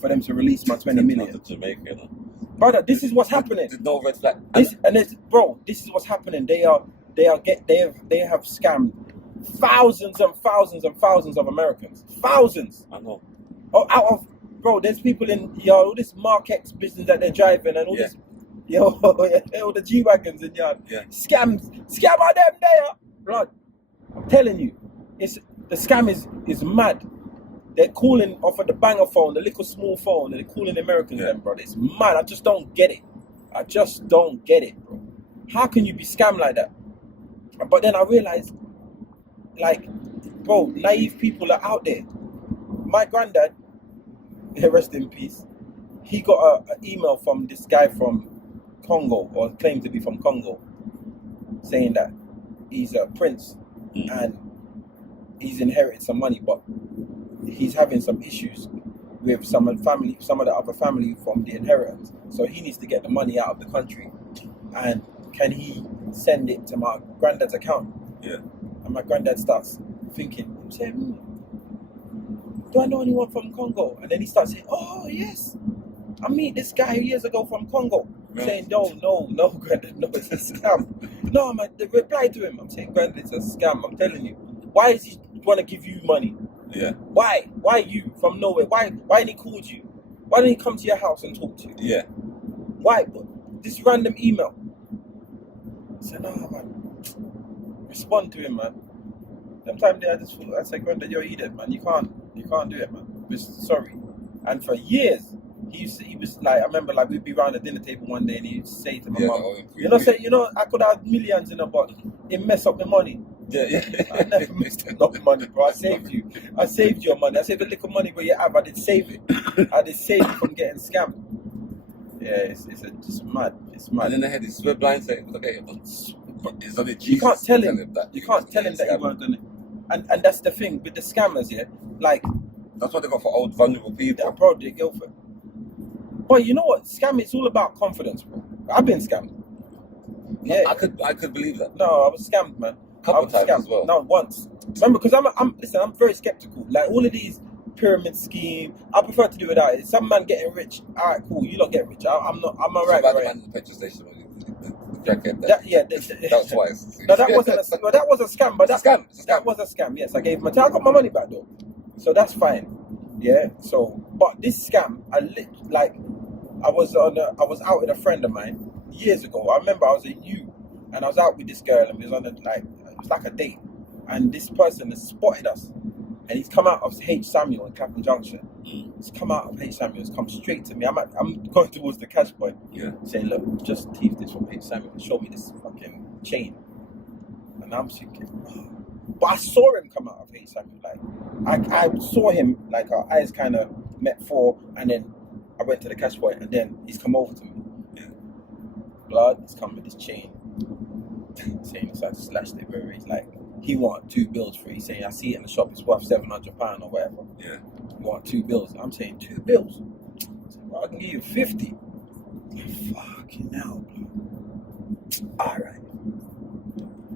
for them to release my 20 million. To Jamaica, you know. Brother, this is what's happening. There's no red flag. This is what's happening. They have scammed thousands and thousands and thousands of Americans. Thousands. I know. Oh, out of bro, there's people in all this Mark-X business that they're driving and all this all the G-Wagons and scam out them there. Blood. I'm telling you, the scam is mad. They're calling off of the banger phone, the little small phone, and they're calling Americans them, bro. It's mad. I just don't get it. Bro. How can you be scammed like that? But then I realized, like, bro, naive people are out there. My granddad, rest in peace, he got an email from this guy from Congo, or claimed to be from Congo, saying that he's a prince and he's inherited some money, but he's having some issues with some of the other family from the inheritance. So he needs to get the money out of the country. And can he send it to my granddad's account? Yeah. And my granddad starts thinking, saying, do I know anyone from Congo? And then he starts saying, oh, yes. I meet this guy years ago from Congo. I'm saying, no, granddad, no, it's a scam. No, man, they reply to him. I'm saying, granddad, it's a scam. I'm telling you. Why is he want to give you money? Yeah. Why? Why you from nowhere? Why didn't he call you? Why didn't he come to your house and talk to you? Yeah. Why? This random email. I said, no, man. Respond to him, man. Sometimes I said, granddad, you're idiot, man. You can't do it, man. Sorry. And for years, he was like, I remember like we'd be around the dinner table one day and he'd say to my mum, I could have millions in a box. It mess up the money. Yeah. I never messed up the money, bro. I saved you. I saved your money. I saved the little money where you have. I did save it. I did save it from getting scammed. Yeah, it's mad. It's mad. And then they had this swear blind saying, okay, it's on the Jesus. You can't tell him that. You can't tell him that you weren't gonna. And that's the thing with the scammers, yeah. Like that's what they got for old vulnerable people. Bro, they go for. But you know what? Scam, it's all about confidence, bro. I've been scammed. Yeah. I could believe that. No, I was scammed, man. Couple times as well. No, once. Remember, because I'm very skeptical. Like all of these pyramid scheme, I prefer to do without it. Some man getting rich, all right, cool. You lot get rich. I'm alright. So about the man at the petrol station with the jacket. That was twice. No, that wasn't that was a scam. But it's a scam. That was a scam. Yes, I gave him. I got my money back though, so that's fine. Yeah. So, but this scam, I was out with a friend of mine years ago. I remember I was at U, and I was out with this girl, and we was on it was like a date, and this person has spotted us, and he's come out of H. Samuel in Clapham Junction. He's come out of H. Samuel, he's come straight to me. I'm going towards the cash point. Yeah. Saying, look, just thief this from H. Samuel. Show me this fucking chain. And I'm thinking, but I saw him come out of H. Samuel. Like I saw him, like our eyes kind of met for, and then I went to the cash point, and then he's come over to me. Yeah. Blood, he's come with his chain. Saying it's like slash it, where he's like, he want 2 bills for it. He's saying, I see it in the shop, it's worth £700 or whatever. Yeah. You want 2 bills. I'm saying 2 bills. So, bro, I can give you 50. Fucking hell, bro. Alright.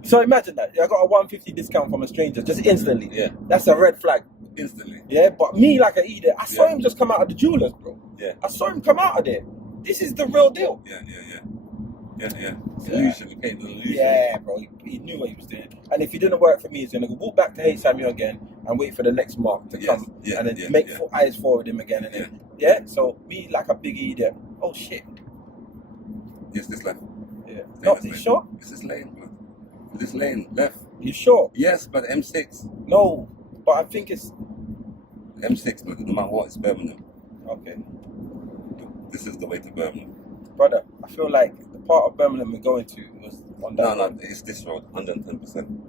So imagine that. I got a 150 discount from a stranger just instantly. Yeah. That's a red flag. Instantly. Yeah, but me like an idiot, I saw him just come out of the jewelers, bro. Yeah. I saw him come out of there. This is the real deal. Yeah. Illusion. He painted an illusion. Yeah, bro. He knew what he was doing. And if he didn't work for me, he's going to walk back to H. Samuel again and wait for the next mark to come. And then make eyes forward him again. And then, so me like a big idiot. Oh, shit. Yes, this left. Yeah. Not this sure? It's this lane, bro. This lane, left. You sure? Yes, but M6. No, but I think it's... M6, but no matter what, it's Birmingham. Okay. This is the way to Birmingham. Brother, I feel like the part of Birmingham we're going to was on that. No, it's this road, 110%.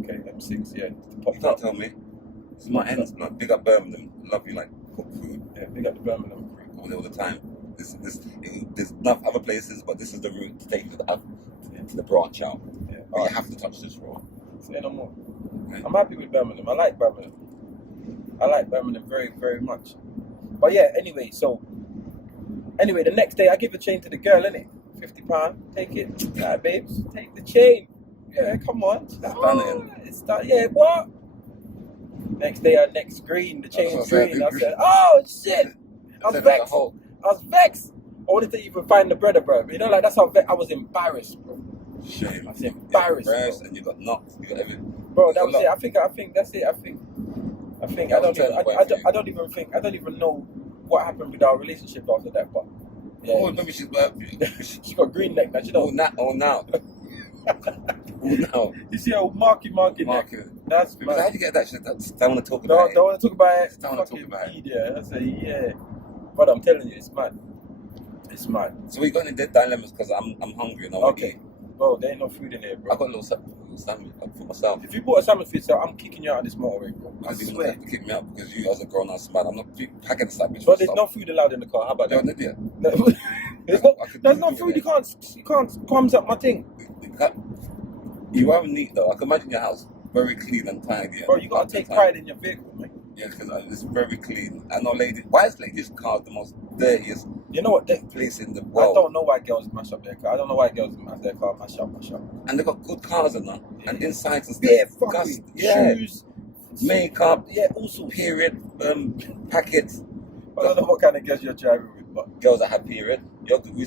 Okay, M6, yeah. You can't tell me. It's my ends, man. Big up Birmingham. Love you, like, cook food. Yeah, big up the Birmingham crew. Go there all the time. There's enough other places, but this is the route to take to the branch out. Yeah. But you have to touch this road. Say no more. Okay. I'm happy with Birmingham. I like Birmingham. I like Birmingham very, very much. But yeah, anyway, the next day I give the chain to the girl, innit? £50. Take it. Yeah, babes, take the chain. Yeah, come on. She's like, Stunning. yeah, what? Next day, her neck's green. The That's chain's what I said, green. I the said, "Oh shit!" I was Said vexed. the whole I was vexed. I wanted to even find the brother, bro. You know, like that's how I was embarrassed, bro. shame. I was embarrassed, bro. And you got knocked. You got everything. Bro, that There's was a it. I think that's it. I think That I was don't a turning point for you. I don't even know what happened with our relationship after that. But yeah, Oh, maybe she's she got green neck now. You know, now. No. you see how marky neck. Market. That's Because mad. how'd you get that shit? Don't want to talk Don't about it. want to talk about it. Don't wanna talk Fucking about it. media. I say yeah, but I'm telling you, it's mad. It's mad. So we got into dilemmas because I'm hungry and I want to Okay, eat. bro. There ain't no food in here, I bro. got a little sandwich for myself. If you bought a salmon for yourself, I'm kicking you out of this motorway, bro. I Because you swear. have to kick me out because you as a grown ass man, I'm not packing a sandwich. But there's no food allowed in the car. How about You're that? an idiot. There's no, I could there's do no it. food. You can't crumbs up my thing, You are neat though. I can imagine your house very clean and tidy. bro. You gotta take pride in your vehicle, man. Yeah, because it's very clean. I know why is ladies' car the most dirtiest You know what? place in the I world? don't know why girls mash up their car. I don't know why girls mash their car, mash up. And they got good cars and that. And insides and Yeah, stuff. fucking Yeah. shoes, Makeup, yeah, also. period, packets. I don't know what kind of girls you're driving with, but Girls that have period.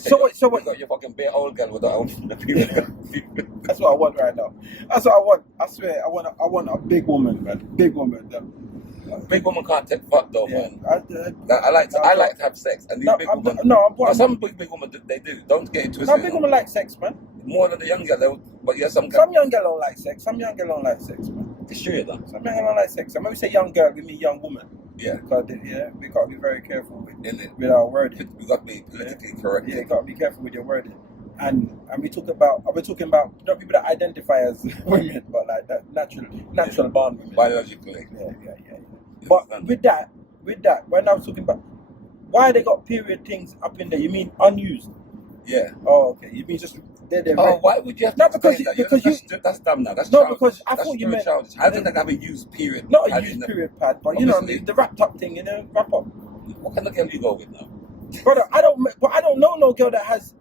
So what- You got your fucking bare old girl with her own period. that's what I want right now. That's what I want. I swear, I want a big woman, man. Big woman. Big woman can't take fuck though, Yeah. man. I like to have sex, and these big women. Some big women they do. Don't get into it. Some big women like sex, man. More than the young girl, but yeah, some Some young girl don't like sex. Some young girl don't like sex, man. It's true though. Some young girl don't like sex. And when we say young girl, we mean young woman. Yeah, Because yeah, we gotta be very careful in it. with our wording. We got to be politically correct. Yeah, you gotta be careful with your wording. And we're talking about not people that identify as women, but like that natural born women. Biologically. Yeah. But with that, when I was talking about why they got period things up in there, you mean unused? Yeah. Oh, okay. You mean just they're Oh, why would you have to No, because explain you- that? because That's dumb now. That's No, childish. because I That's thought you very meant childish. How did they have a used period? not a pad used in the- period pad, but you know Obviously. the wrapped up thing, wrap up. What kind of girl you go with now? Brother, I don't know no girl that has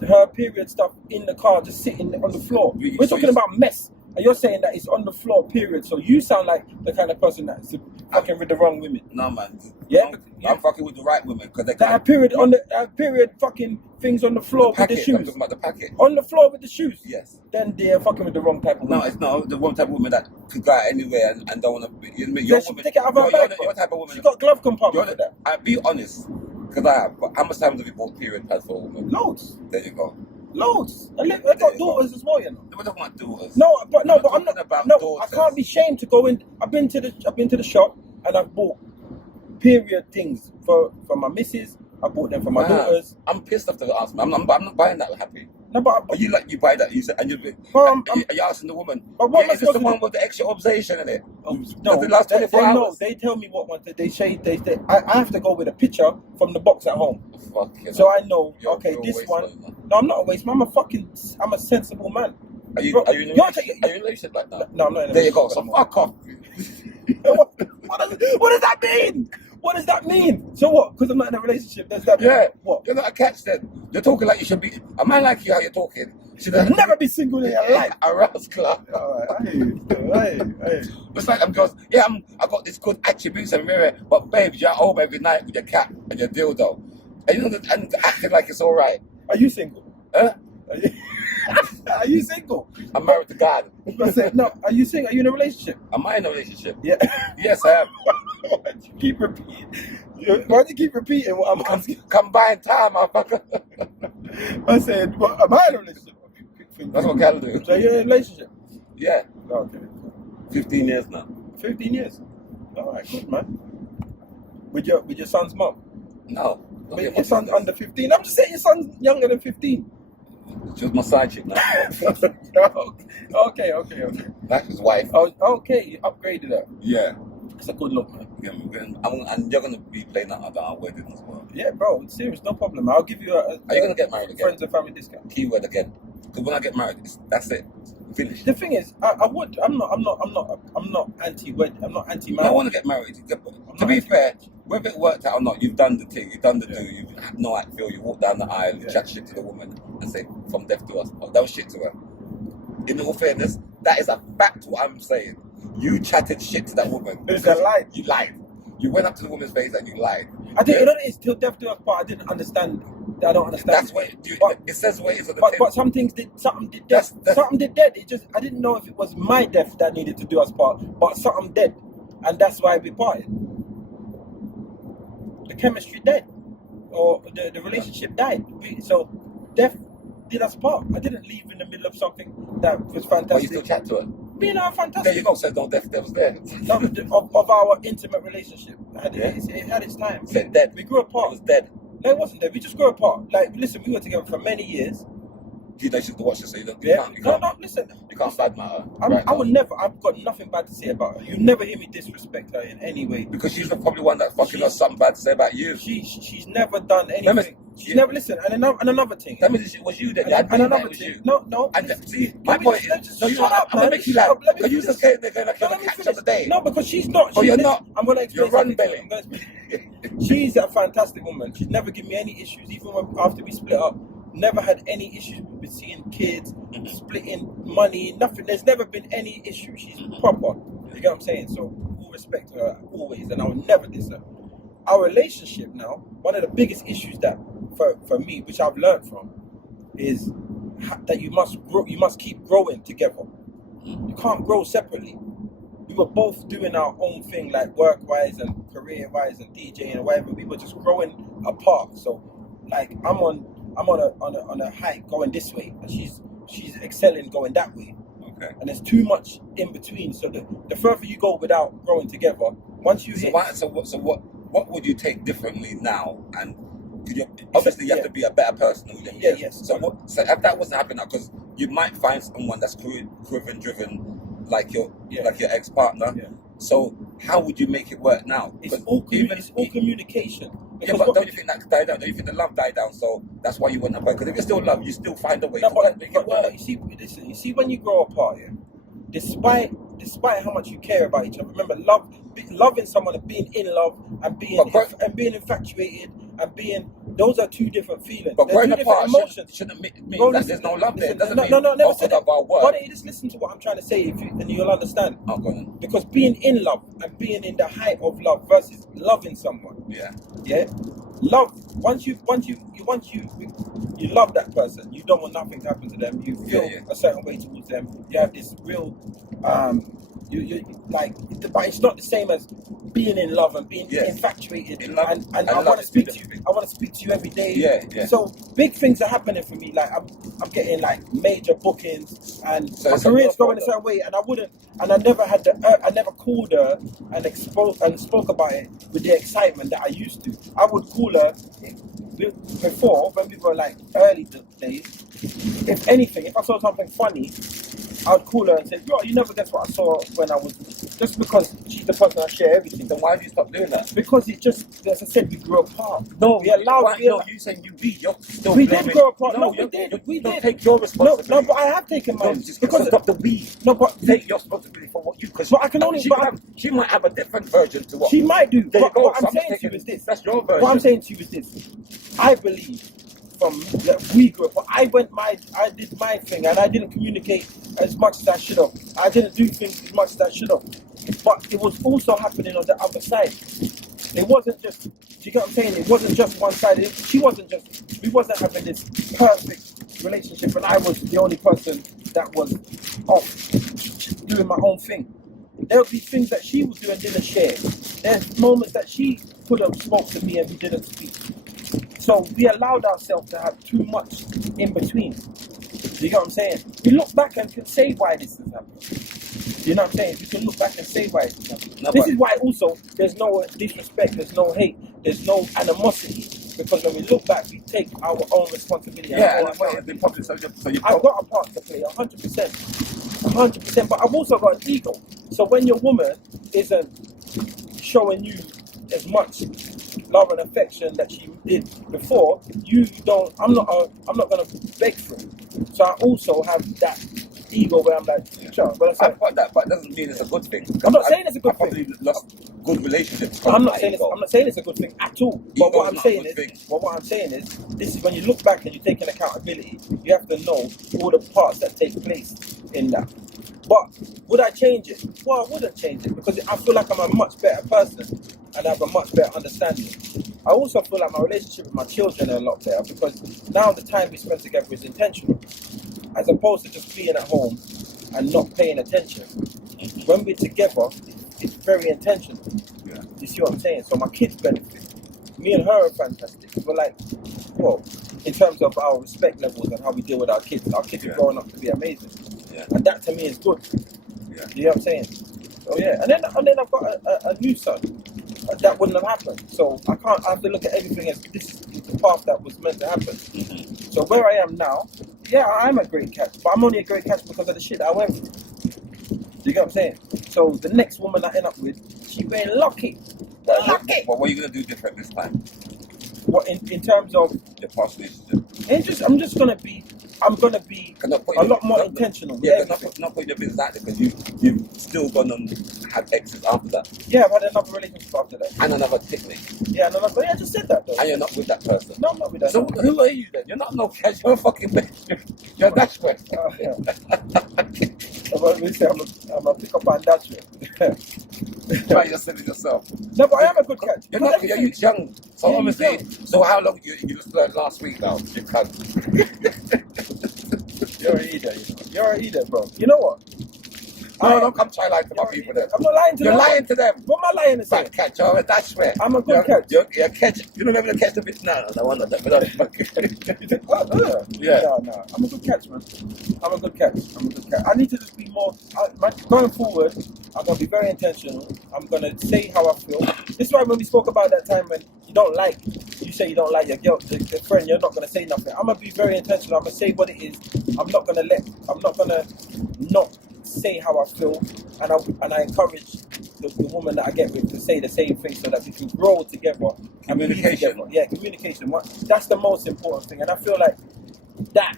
her period stuff in the car just sitting on the floor. Really? We're So talking about mess, and you're saying that it's on the floor. Period. So you sound like the kind of person that's fucking with the wrong women. No, man. Yeah? I'm fucking with the right women because they That have period on the period fucking things on the floor with the packet. I'm shoes. talking about the packet. On the floor with the shoes. Yes. Then they're fucking with the wrong type of No, woman. it's not the one type of woman that could go out anywhere and don't want to be. You know what I mean? Yeah, she take it out of her bag, Your type of woman. She got glove You're compartment for that. I'll be honest, because I have. But how much times have you bought period pads for a woman? Loads. There you go. Loads. I There got you daughters as well, you know. We're talking about daughters. No, but We're I'm talking not. about No, daughters. I can't be shamed to go in. I've been to the shop and I've bought period things for my missus. I bought them for my Wow. daughters. I'm pissed off to ask me. I'm not buying that happy. No, but But you buy that, you say, and are you asking the woman? But what am I Is this the supposed to one do? with the extra observation in it? no, Does it last 24 they know. hours? They tell me what one. They say I have to go with a picture from the box at home, Fuck you. so I know. You're Okay, this waste one. man. No, I'm not a waste man. I'm a sensible man. Are you Bro, in a you're relationship? Are you in a relationship like that? No, I'm not. In a There you go. relationship So anymore. fuck off. What does that mean? What does that mean? So what? Because I'm not in a relationship. Does that mean Yeah. what? You're not a catch then. You're talking like you should be. A man like you, how you're talking, should You'll have never be single in your life. a rascal. Alright, hey. It's like I'm goes, yeah, I got this good attributes and mirror, but babe, you're at home every night with your cat and your dildo, and you know, and acting like it's all right. Are you single? Huh? Are you single? I'm married to God. I said, no. Are you single? Are you in a relationship? Am I in a relationship? Yeah. Yes, I am. Why do you keep repeating? Why do you keep repeating what I'm asking? Combined time, motherfucker. I said, well, am I in a relationship? That's what Cal do. So you're in a relationship? Yeah, Okay. 15 years now. 15 years. All right, good man. With your son's mom? No. But your son's under 15. I'm just saying your son's younger than 15. She was my side chick now. Okay. That's his wife. Oh, okay, you upgraded her. Yeah. It's a good look, man. And you're gonna be playing that at our wedding as well. Yeah, bro, it's serious, no problem. I'll give you a Are you gonna get married again? friends and family discount. Keyword again. Because when I get married, that's it. Finished. The thing is, I would. I'm not anti-wed. I'm not I anti-marriage. want to get married. To be fair, whether it worked out or not, you've done the thing, you've done the do, you've had no feel, you walk down the aisle, you chat shit to the woman and say, from death to us, oh, that was shit to her. In all fairness, that is a fact what I'm saying. You chatted shit to that woman. It was a lie. You lied. You went up to the woman's face and you lied. I think, you know, it's till death do us part. I didn't understand. I don't understand. That's what it says. What is on the tin. But some things did. Something did death. Something did dead. It just, I didn't know if it was my death that needed to do us part, but something dead, and that's why we parted. The chemistry dead, or the relationship died. So death did us part. I didn't leave in the middle of something that was fantastic. But you still chat to her. Me and her fantastic. There you go. Said no death was there. of our intimate relationship. It had its time. Said dead. We grew apart. It was dead. No, it wasn't dead. We just grew apart. Like, listen, we were together for many years. You know, you should watch this, so you don't. Listen. You can't badmouth her. I would never. I've got nothing bad to say about her. You never hear me disrespect her in any way. Because she's probably one that fucking has something bad to say about you. She's never done anything. She's never listened. And another thing. That means it was you then. And another thing. No. And see, my point is, no, shut up, I'm gonna make you laugh. Because you just saying they're gonna catch up the day. No, because she's not. Oh, you're not. I'm gonna explain. You're run belly. She's a fantastic woman. She's never given me any issues, even after we split up. Never had any issues with seeing kids, splitting money, nothing. There's never been any issue. She's proper. You get what I'm saying? So, all respect to her always, and I will never diss her. Our relationship now, one of the biggest issues that, for me, which I've learned from, is that you must grow. You must keep growing together. You can't grow separately. We were both doing our own thing, like work-wise and career-wise and DJing and whatever. We were just growing apart. So, like, I'm on a height going this way, and she's excelling going that way. Okay. And there's too much in between. So the further you go without growing together, once you hit. So what would you take differently now? And obviously you have to be a better person. Yes. So if that wasn't happening, because you might find someone that's driven like your ex-partner. Yeah. So how would you make it work now? It's all communication. Yeah, but don't you think that died down? Don't you think the love died down? So that's why you went apart. Because if you still love, you still find a way to make it work. You see, when you grow apart, yeah, despite how much you care about each other, remember, loving someone and being in love and being infatuated and those are two different feelings. But growing apart emotions. shouldn't mean that there's no love there. It doesn't mean never said of our work. Why don't you just listen to what I'm trying to say, and you'll understand. Oh, go on. Because being in love and being in the height of love versus loving someone. Yeah. Love. Once you love that person, you don't want nothing to happen to them. You feel a certain way towards them. You have this real you like, but it's not the same as being in love and being infatuated. And I want to speak to you. I want to speak to you every day. Yeah. So big things are happening for me. Like I'm getting like major bookings, and my career's going a certain way. And I never had I never called her and spoke about it with the excitement that I used to. I would call her before, when we were like early days. If anything, if I saw something funny, I'd call her and say, "Yo, you never guess what I saw when I was." Just because she's the person I share everything. Then why have you stopped doing that? Because it just, as I said, we grew apart. No, we allowed. No, you saying you're still. We did grow apart. No, we did. We did. Take your responsibility. No, but I have taken mine. Because of the we. No, but take your responsibility for what you. Because I can only. She might have a different version to what she might do. But what I'm saying to you is this. That's your version. What I'm saying to you is this. I believe. We grew up. I did my thing, and I didn't communicate as much as I should have. I didn't do things as much as I should have. But it was also happening on the other side. It wasn't just. Do you get what I'm saying? It wasn't just one side. We wasn't having this perfect relationship, and I was the only person that was off doing my own thing. There would be things that she would do and didn't share. There's moments that she could have spoke to me and we didn't speak. So we allowed ourselves to have too much in between. Do you get what I'm saying? We look back and can say why this has happened. You know what I'm saying? We can look back and say why this happened. This is why also there's no disrespect, there's no hate, there's no animosity. Because when we look back, we take our own responsibility. Yeah, I've got a part to play, 100%. 100%, but I've also got an ego. So when your woman isn't showing you as much love and affection that she did before, I'm not gonna beg for it. So I also have that ego where I'm like, sure, but I've got that, but it doesn't mean it's a good thing. I'm not saying it's a good thing. I've probably lost good relationships. I'm not saying it's a good thing at all. But what I'm saying is, this is when you look back and you take an accountability, you have to know all the parts that take place in that. But would I change it? Well, I wouldn't change it because I feel like I'm a much better person and I have a much better understanding. I also feel like my relationship with my children are a lot better because now the time we spend together is intentional, as opposed to just being at home and not paying attention. When we're together, it's very intentional. Yeah. You see what I'm saying? So my kids benefit. Me and her are fantastic. We're like, well, in terms of our respect levels and how we deal with our kids are growing up to be amazing. Yeah. And that to me is good. Yeah. You know what I'm saying? So yeah, and then I've got a new son. That wouldn't have happened. So I have to look at everything as this is the path that was meant to happen. So where I am now, yeah, I'm a great catch, but I'm only a great catch because of the shit that I went through. Do you get what I'm saying? So the next woman I end up with, she very lucky. Lucky. Well, what are you gonna do different this time? What in terms of Your past relationship? I'm gonna be a lot more intentional. Yeah, but not putting your business out there because you've still gone and had exes after that. Yeah, I've had another relationship after that. And another picnic. Yeah, I just said that though. And you're not with that person. No, I'm not with that. So who are you then? You're not no catch. You're a fucking bitch. You're a dash boy. Yeah. I'm a pick up on that shit. Try yourself yourself. No, but I am a good catch. You're not. You're young. So Yeah, obviously. you're young. So how long you just learned last week now? You can't. You're an idiot. You're an idiot, bro. You know what? No, don't come try lying to my people then. I'm not lying to them. You're lying to them. What am I lying to say? Bad catch, you're a dash boy. I'm a good catch. You're catch. You don't ever catch the bitch now. No one of that. Yeah. No. I'm a good catch, man. I'm a good catch. I need to just be more. Going forward, I'm going to be very intentional. I'm going to say how I feel. This is why when we spoke about that time when you say you don't like your girl, the friend, you're not going to say nothing. I'm going to be very intentional. I'm going to say what it is. I'm not going to not say how I feel, and I encourage the woman that I get with to say the same thing so that we can grow together. Communication. Yeah, communication. That's the most important thing, and I feel like that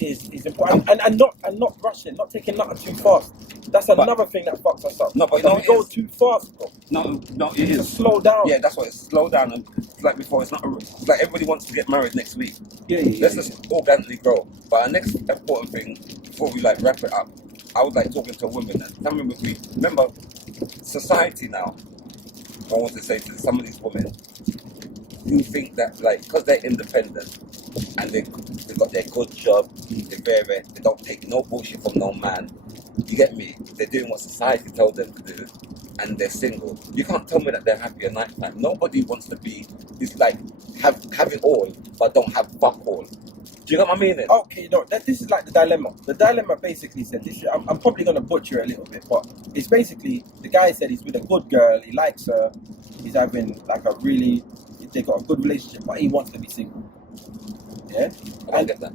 is important. And not rushing, not taking nothing too fast. That's another thing that fucks us up. No, but we go too fast, bro. No, it To is. slow down. Yeah, that's what it's slow down. And like before, it's not it's like everybody wants to get married next week. Yeah. Let's just organically grow. But our next important thing before we like wrap it up, I would like talking to a woman. And tell me with me. Remember, society now. I want to say to some of these women who think that like because they're independent and they've got their good job, they don't take no bullshit from no man. You get me? They're doing what society tells them to do, and they're single. You can't tell me that they're happy at night time. Nobody wants to be. It's like have it all, but don't have fuck all. Do you know what I mean? Okay, this is like the dilemma. The dilemma basically said this. I'm probably going to butcher it a little bit, but it's basically the guy said he's with a good girl. He likes her. He's having like they got a good relationship, but he wants to be single. Yeah, I don't get that.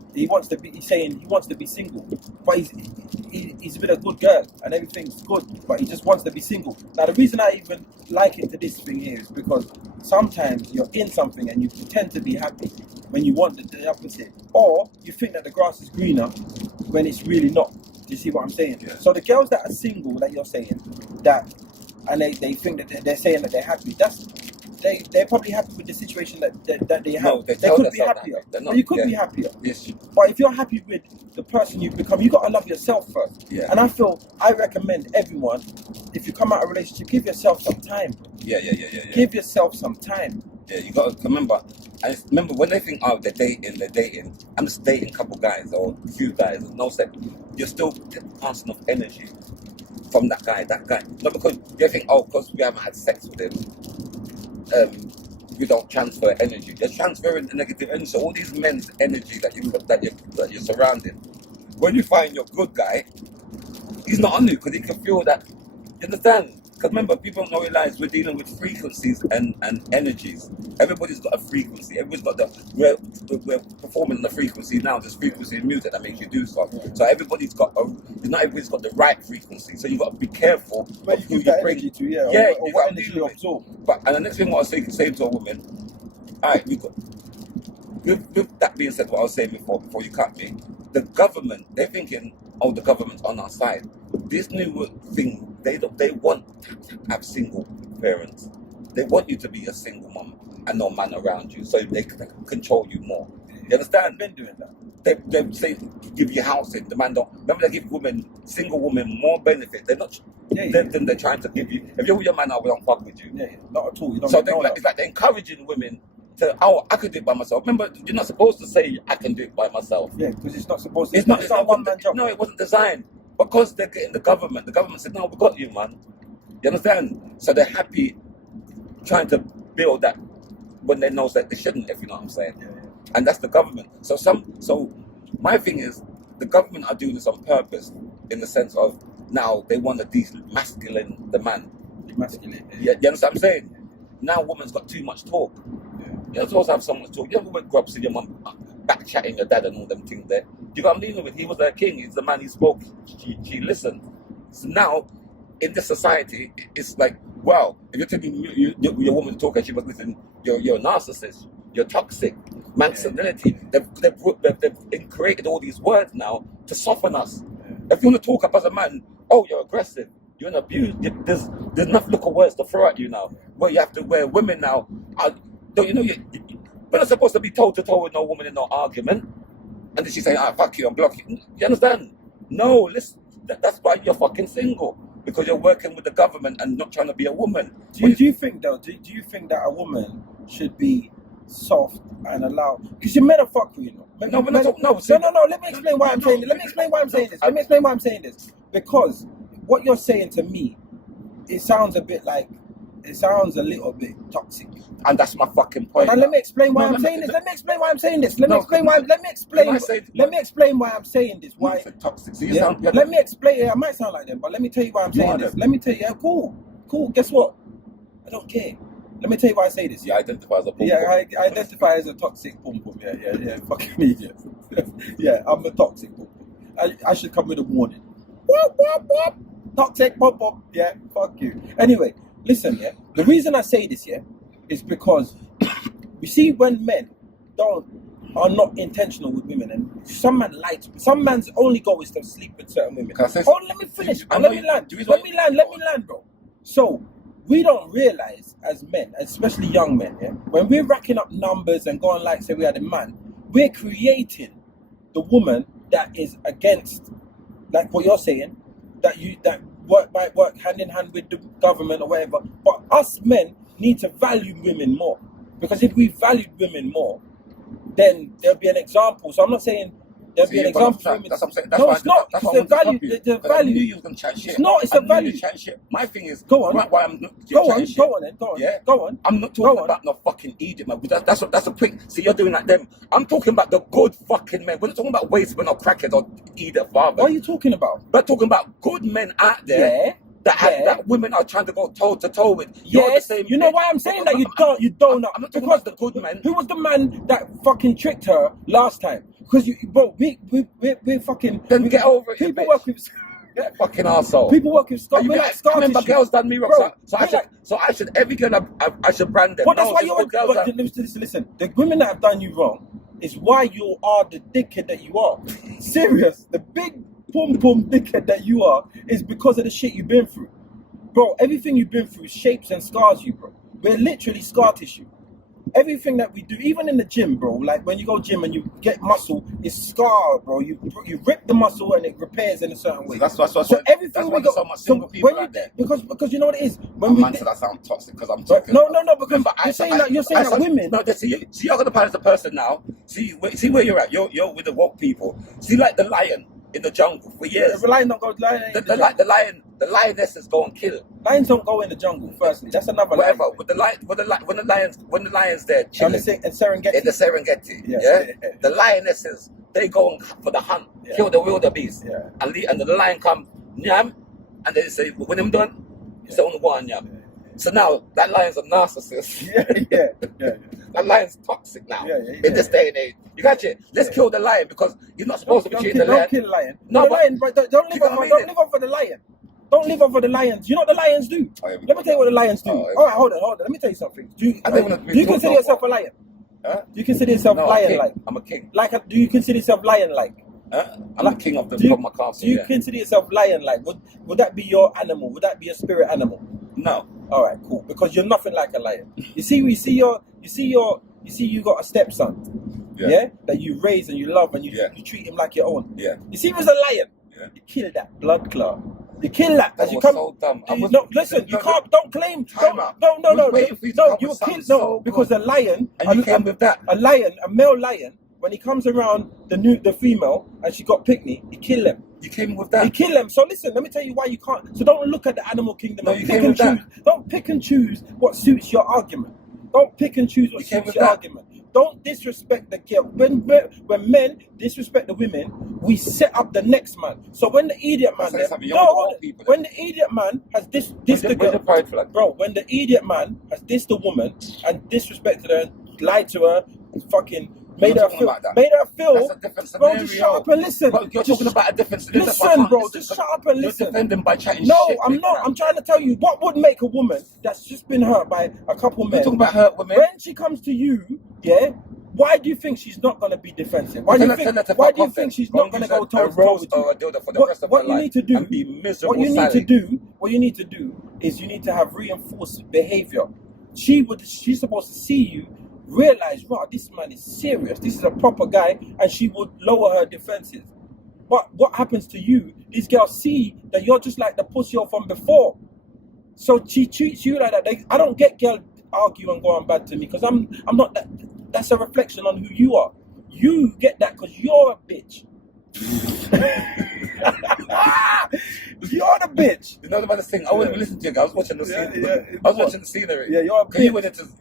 He's saying he wants to be single, but he's with a good girl and everything's good, but he just wants to be single. Now the reason I even like it to this thing here is because sometimes you're in something and you pretend to be happy when you want the opposite, or you think that the grass is greener when it's really not. Do you see what I'm saying? Yeah. So the girls that are single, that you're saying, and they think that they're saying that they're happy, they're probably happy with the situation that they have. No, they could be happier. You could be happier. Yes. But if you're happy with the person you've become, you got to love yourself first. Yeah. And I recommend everyone, if you come out of a relationship, give yourself some time. Yeah. Give yourself some time. Yeah, you got to remember. I remember when they think, oh, they're dating. I'm just dating a couple guys or a few guys. No sex. You're still passing off energy from that guy. Not because you think, oh, because we haven't had sex with him, you don't transfer energy. You're transferring the negative energy. So all these men's energy that you're surrounding. When you find your good guy, he's not on you because he can feel that. You understand? Because remember, people don't realize we're dealing with frequencies and energies. Everybody's got a frequency. Everybody's got we're performing on the frequency now. There's frequency in music that makes you do something. So everybody's got not everybody's got the right frequency. So you got to be careful Where of you who give you bring. energy to, You what got to energy deal you with it. absorb. And the next thing what I was saying to a woman, all right, with that being said, what I was saying before you cut me, the government, they're thinking, oh, the government's on our side. This new thing, they want to have single parents. They want you to be a single mom and no man around you, so they can control you more. You understand? I've been doing that. They say give you housing. The man don't. Remember, they give single women more benefit. They're not. Then they're trying to give you. If you're with your man now, we don't fuck with you. Yeah, not at all. You don't So know that. it's like they're encouraging women to, oh, I could do it by myself. Remember, you're not supposed to say I can do it by myself. Yeah, because it's not supposed to. It's not a one-man job. No, it wasn't designed. Because they're getting the government. The government said, no, we got you, man. You understand? So they're happy trying to build that when they know that they shouldn't, if you know what I'm saying. Yeah. And that's the government. So my thing is, the government are doing this on purpose, in the sense of now they want to demasculine the man. Demasculate. Yeah, you understand what I'm saying? Now woman's got too much talk. Yeah. You're supposed to have so much talk. You ever went grub to your mum back chatting your dad and all them things there? Do you know what I'm dealing with? He was a king. He's the man. He spoke. She listened. So now, in this society, it's like, wow, if you're telling your woman to talk and she was listening, you're a narcissist. You're toxic. Masculinity. They've created all these words now to soften us. Yeah. If you want to talk up as a man, oh, you're aggressive. You're an abuse. There's enough little words to throw at you now. Where you have to, where women now are, don't you know, we're not supposed to be toe to toe with no woman in no argument. And then she say, fuck you, I'm blocking. You understand? No, listen, that's why you're fucking single. Because you're working with the government and not trying to be a woman. Do you think though? Do you think that a woman should be soft and allow? Because you men are fuckery, you know. No. Let me explain why I'm saying this. Let me explain why I'm saying this. Because what you're saying to me, it sounds a little bit toxic. And that's my fucking point. And let me explain why I'm saying this. Let me explain why I'm saying this. Let me explain why I'm saying this. Why? Toxic. So Let me explain. I might sound like them, but let me tell you why I'm saying this. Let me tell you. Yeah, cool. Guess what? I don't care. Let me tell you why I say this. You identify as a pum-pum. Yeah, I identify as a toxic pum-pum. Yeah. Fucking idiot. Yeah, I'm a toxic pum-pum. I should come with a warning. Whoop. Toxic pum-pum. Yeah, fuck you. Anyway, listen, yeah. The reason I say this, yeah, is because you see when men are not intentional with women, and some man lies. Some man's only goal is to sleep with certain women. Let me finish. Let me land, bro. So we don't realize as men, especially young men, yeah, when we're racking up numbers and going like say we are the man, we're creating the woman that is against, like what you're saying, that might work hand in hand with the government or whatever. But us men need to value women more, because if we valued women more, then there'll be an example. So I'm not saying there'll be an example for women. That's what I'm saying. No, it's not. It's the value. The value. I knew you was gonna chat shit. It's not. It's a value. My thing is, go on. Why I'm not Go on. Yeah. Go on. I'm not talking about no fucking idiot, man. That's a quick. See, you're doing like them. I'm talking about the good fucking men. We're not talking about waste men or crackheads or idiot fathers. What are you talking about? We're talking about good men out there. Yeah. That women are trying to go toe to toe with. You're the same. You know why I'm saying that? You don't know. I'm not talking about the good men. Who was the man that fucking tricked her last time? Because we're fucking. Then get over it. People work with. Fucking arsehole. People work with stuff. I remember girls done me wrong. So I should every girl I should brand them. But that's why you're. Listen, the women that have done you wrong is why you are the dickhead that you are. Serious. The big pum-pum dickhead that you are is because of the shit you've been through. Bro, everything you've been through shapes and scars you, bro. We're literally scar tissue. Everything that we do, even in the gym, bro, like when you go gym and you get muscle, it's scar, bro. You rip the muscle and it repairs in a certain way. That's everything we got. So much single people out there. Because you know what it is. That sound toxic because I'm talking. No. Because you're saying that women. No, see, you're gonna plan as a person now. See where you're at. You're with the woke people. See, like the lion in the jungle for years. The lion don't go. The lioness is going to kill. Lions don't go in the jungle. Firstly, that's another. Whatever. When the lions there chilling in Serengeti. In the Serengeti, the lionesses they go for the hunt, kill the wildebeest, and the lion come nyam, and they say when I'm done, it's the only one nyam. So now that lion's a narcissist. Yeah. That lion's toxic now in this day and age. You got it? Let's kill the lion because he's not supposed to be cheating the lion. Don't kill the lion. No, the lion, but don't live off for the lion. Don't live off for the lions. You know what the lions do? Let me tell you what the lions do. All right, hold on. Let me tell you something. Do you consider yourself a lion? Huh? Do you consider yourself lion-like? I'm a king. Do you consider yourself lion-like? I'm a king of the my castle. Do you consider yourself lion-like? Would that be your animal? Would that be a spirit animal? No. All right, cool. Because you're nothing like a lion. You got a stepson. yeah, that you raise and you love and you treat him like your own. Yeah. You see, he was a lion. Yeah. You kill that blood clot. You kill that. That you was so dumb. No, listen. You can't. Don't claim. No. You kill. No, because a lion. And you came with that. A lion, a male lion, when he comes around the female and she got pickney, you kill them. You came with that. You kill them. So listen, let me tell you why you can't. So don't look at the animal kingdom. No, and you pick came and with choose. that. Don't pick and choose what suits your argument. Don't pick and choose what You came suits with your that. argument. Don't disrespect the girl. When men disrespect the women, we set up the next man. So when the idiot man, when the idiot man has dissed the girl, pride flag? bro, when the idiot man has dissed the woman and disrespected her, lied to her, fucking made her feel. That's a different scenario. Bro, just shut up and listen. But you're talking about a different scenario. Listen, bro, just shut up and listen. You're defending by chatting No, shit. I'm not. I'm trying to tell you what would make a woman that's just been hurt by a couple men. You're talking about hurt women. When she comes to you, yeah, why do you think she's not going to be defensive? Why do you think she's not going to go toe to toe with you? What you need to do, what you need to do is you need to have reinforced behavior. She's supposed to see you, realize, wow, this man is serious. This is a proper guy, and she would lower her defenses. But what happens to you? These girls see that you're just like the pussy from before, so she treats you like that. I don't get girls argue and go on bad to me because I'm not that. That's a reflection on who you are. You get that because you're a bitch. You're the bitch. You know the thing? I wasn't listening to you. I was watching the scene. I was watching the scenery. Yeah, you're a bitch.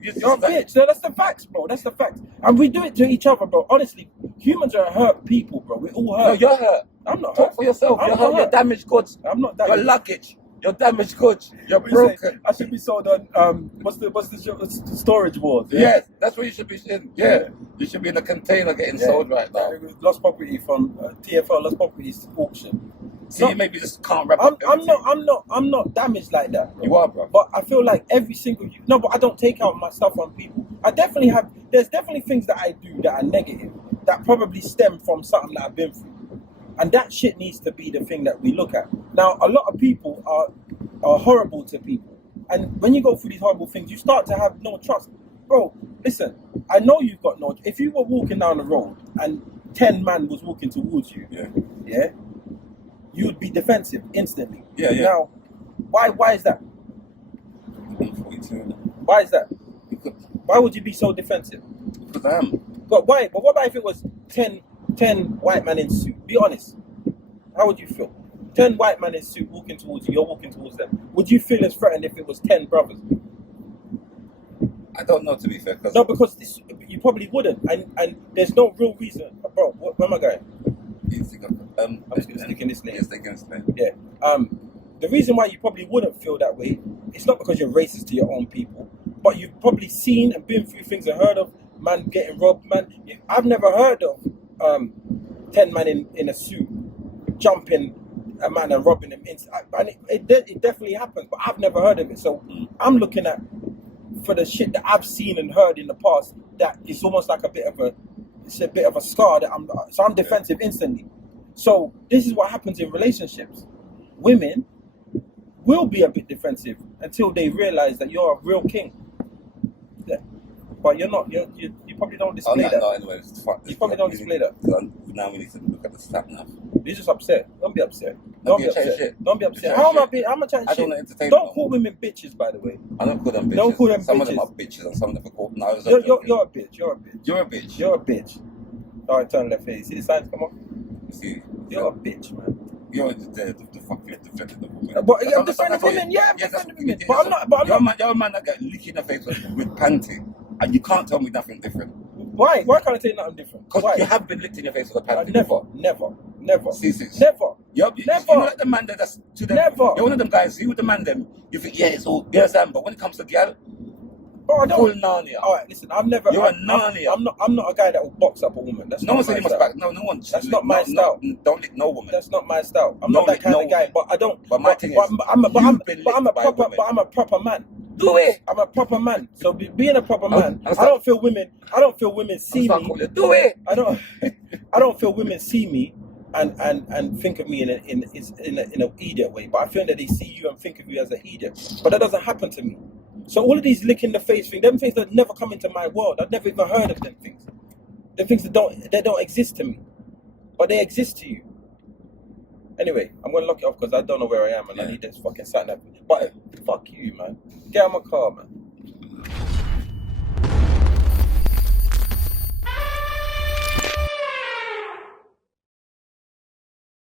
You're a bitch. No, that's the facts, bro. That's the facts. And we do it to each other, bro. Honestly, humans are hurt people, bro. We're all hurt. No, you're hurt. I'm not Talk hurt. for yourself. I'm You're not hurt. You're hurt. damaged goods. I'm not Your damaged. luggage. You're damaged goods. You're What you say? broken. I should be sold on what's the storage wars? Yeah? Yes, that's what you should be in. Yeah, you should be in a container getting sold right now. Lost property from TFL. Lost property auction. See, you maybe just can't wrap up I'm not damaged like that, bro. You are, bro. But I feel like every single but I don't take out my stuff on people. There's definitely things that I do that are negative that probably stem from something that I've been through. And that shit needs to be the thing that we look at. Now, a lot of people are horrible to people. And when you go through these horrible things, you start to have no trust. Bro, listen, I know you've got no... If you were walking down the road and 10 men was walking towards you, yeah, you would be defensive instantly. Yeah. Now, why is that? 42. Why is that? Why would you be so defensive? Because I am. But why? But what about if it was 10 white men in suit? Be honest. How would you feel? 10 white men in suit walking towards you, you're walking towards them. Would you feel as threatened if it was 10 brothers? I don't know, to be fair. No, because you probably wouldn't. And there's no real reason. Bro, where am I going? I'm just going to stick in this lane. Yeah. The reason why you probably wouldn't feel that way, it's not because you're racist to your own people, but you've probably seen and been through things and heard of man getting robbed, man. I've never heard of 10 men in a suit jumping a man and robbing him. And it definitely happens, but I've never heard of it. So I'm looking at, for the shit that I've seen and heard in the past, that it's almost like a bit of a scar that I'm defensive instantly. So this is what happens in relationships. Women will be a bit defensive until they realize that you're a real king. Yeah. But you're not. You probably don't display that. No, anyway, You probably don't display that. Now we need to look at the stat now. You're just upset. Don't be upset. Don't be upset. How am I being? I'm a chatting I shit. don't entertain. Don't call women bitches, by the way. I don't call them bitches. Don't call them some bitches. of them are bitches and some of them are called. No, You're a bitch. You're a bitch. You're a bitch. You're a bitch. Alright, turn left here. See the signs come up? See, You're a bitch, man. you're the fuck you're defending the woman. But I'm defending women. Yeah, I'm defending women. But I'm not. You're a man that got lick in the face with panty, and you can't tell me nothing different. Why? Why can't I tell you nothing different? Because you have been licked in your face with a panty Never. before. Never. C6. Never. You're not the man that's to them. Never. You're one of them guys. You the man them. You think it's all yes, but when it comes to girl, bro, I don't. full Narnia. All right, listen. I've never. You're a Narnia. I'm not a guy that will box up a woman. That's no not one said my you must style. back. No one. That's not my style. Don't lick no woman. That's not my style. I'm not that kind of guy. But I don't. But my thing is, I'm a proper man. Do it. I'm a proper man. So being a proper man, I don't feel women see me. Do it. I don't feel women see me and think of me in an idiot way. But I feel that they see you and think of you as an idiot. But that doesn't happen to me. So all of these lick in the face things, them things that never come into my world. I've never even heard of them things. The things that don't exist to me, but they exist to you. Anyway, I'm gonna lock it off because I don't know where I am and I Yeah. need this fucking sat nav. But fuck you, man. Get out of my car, man.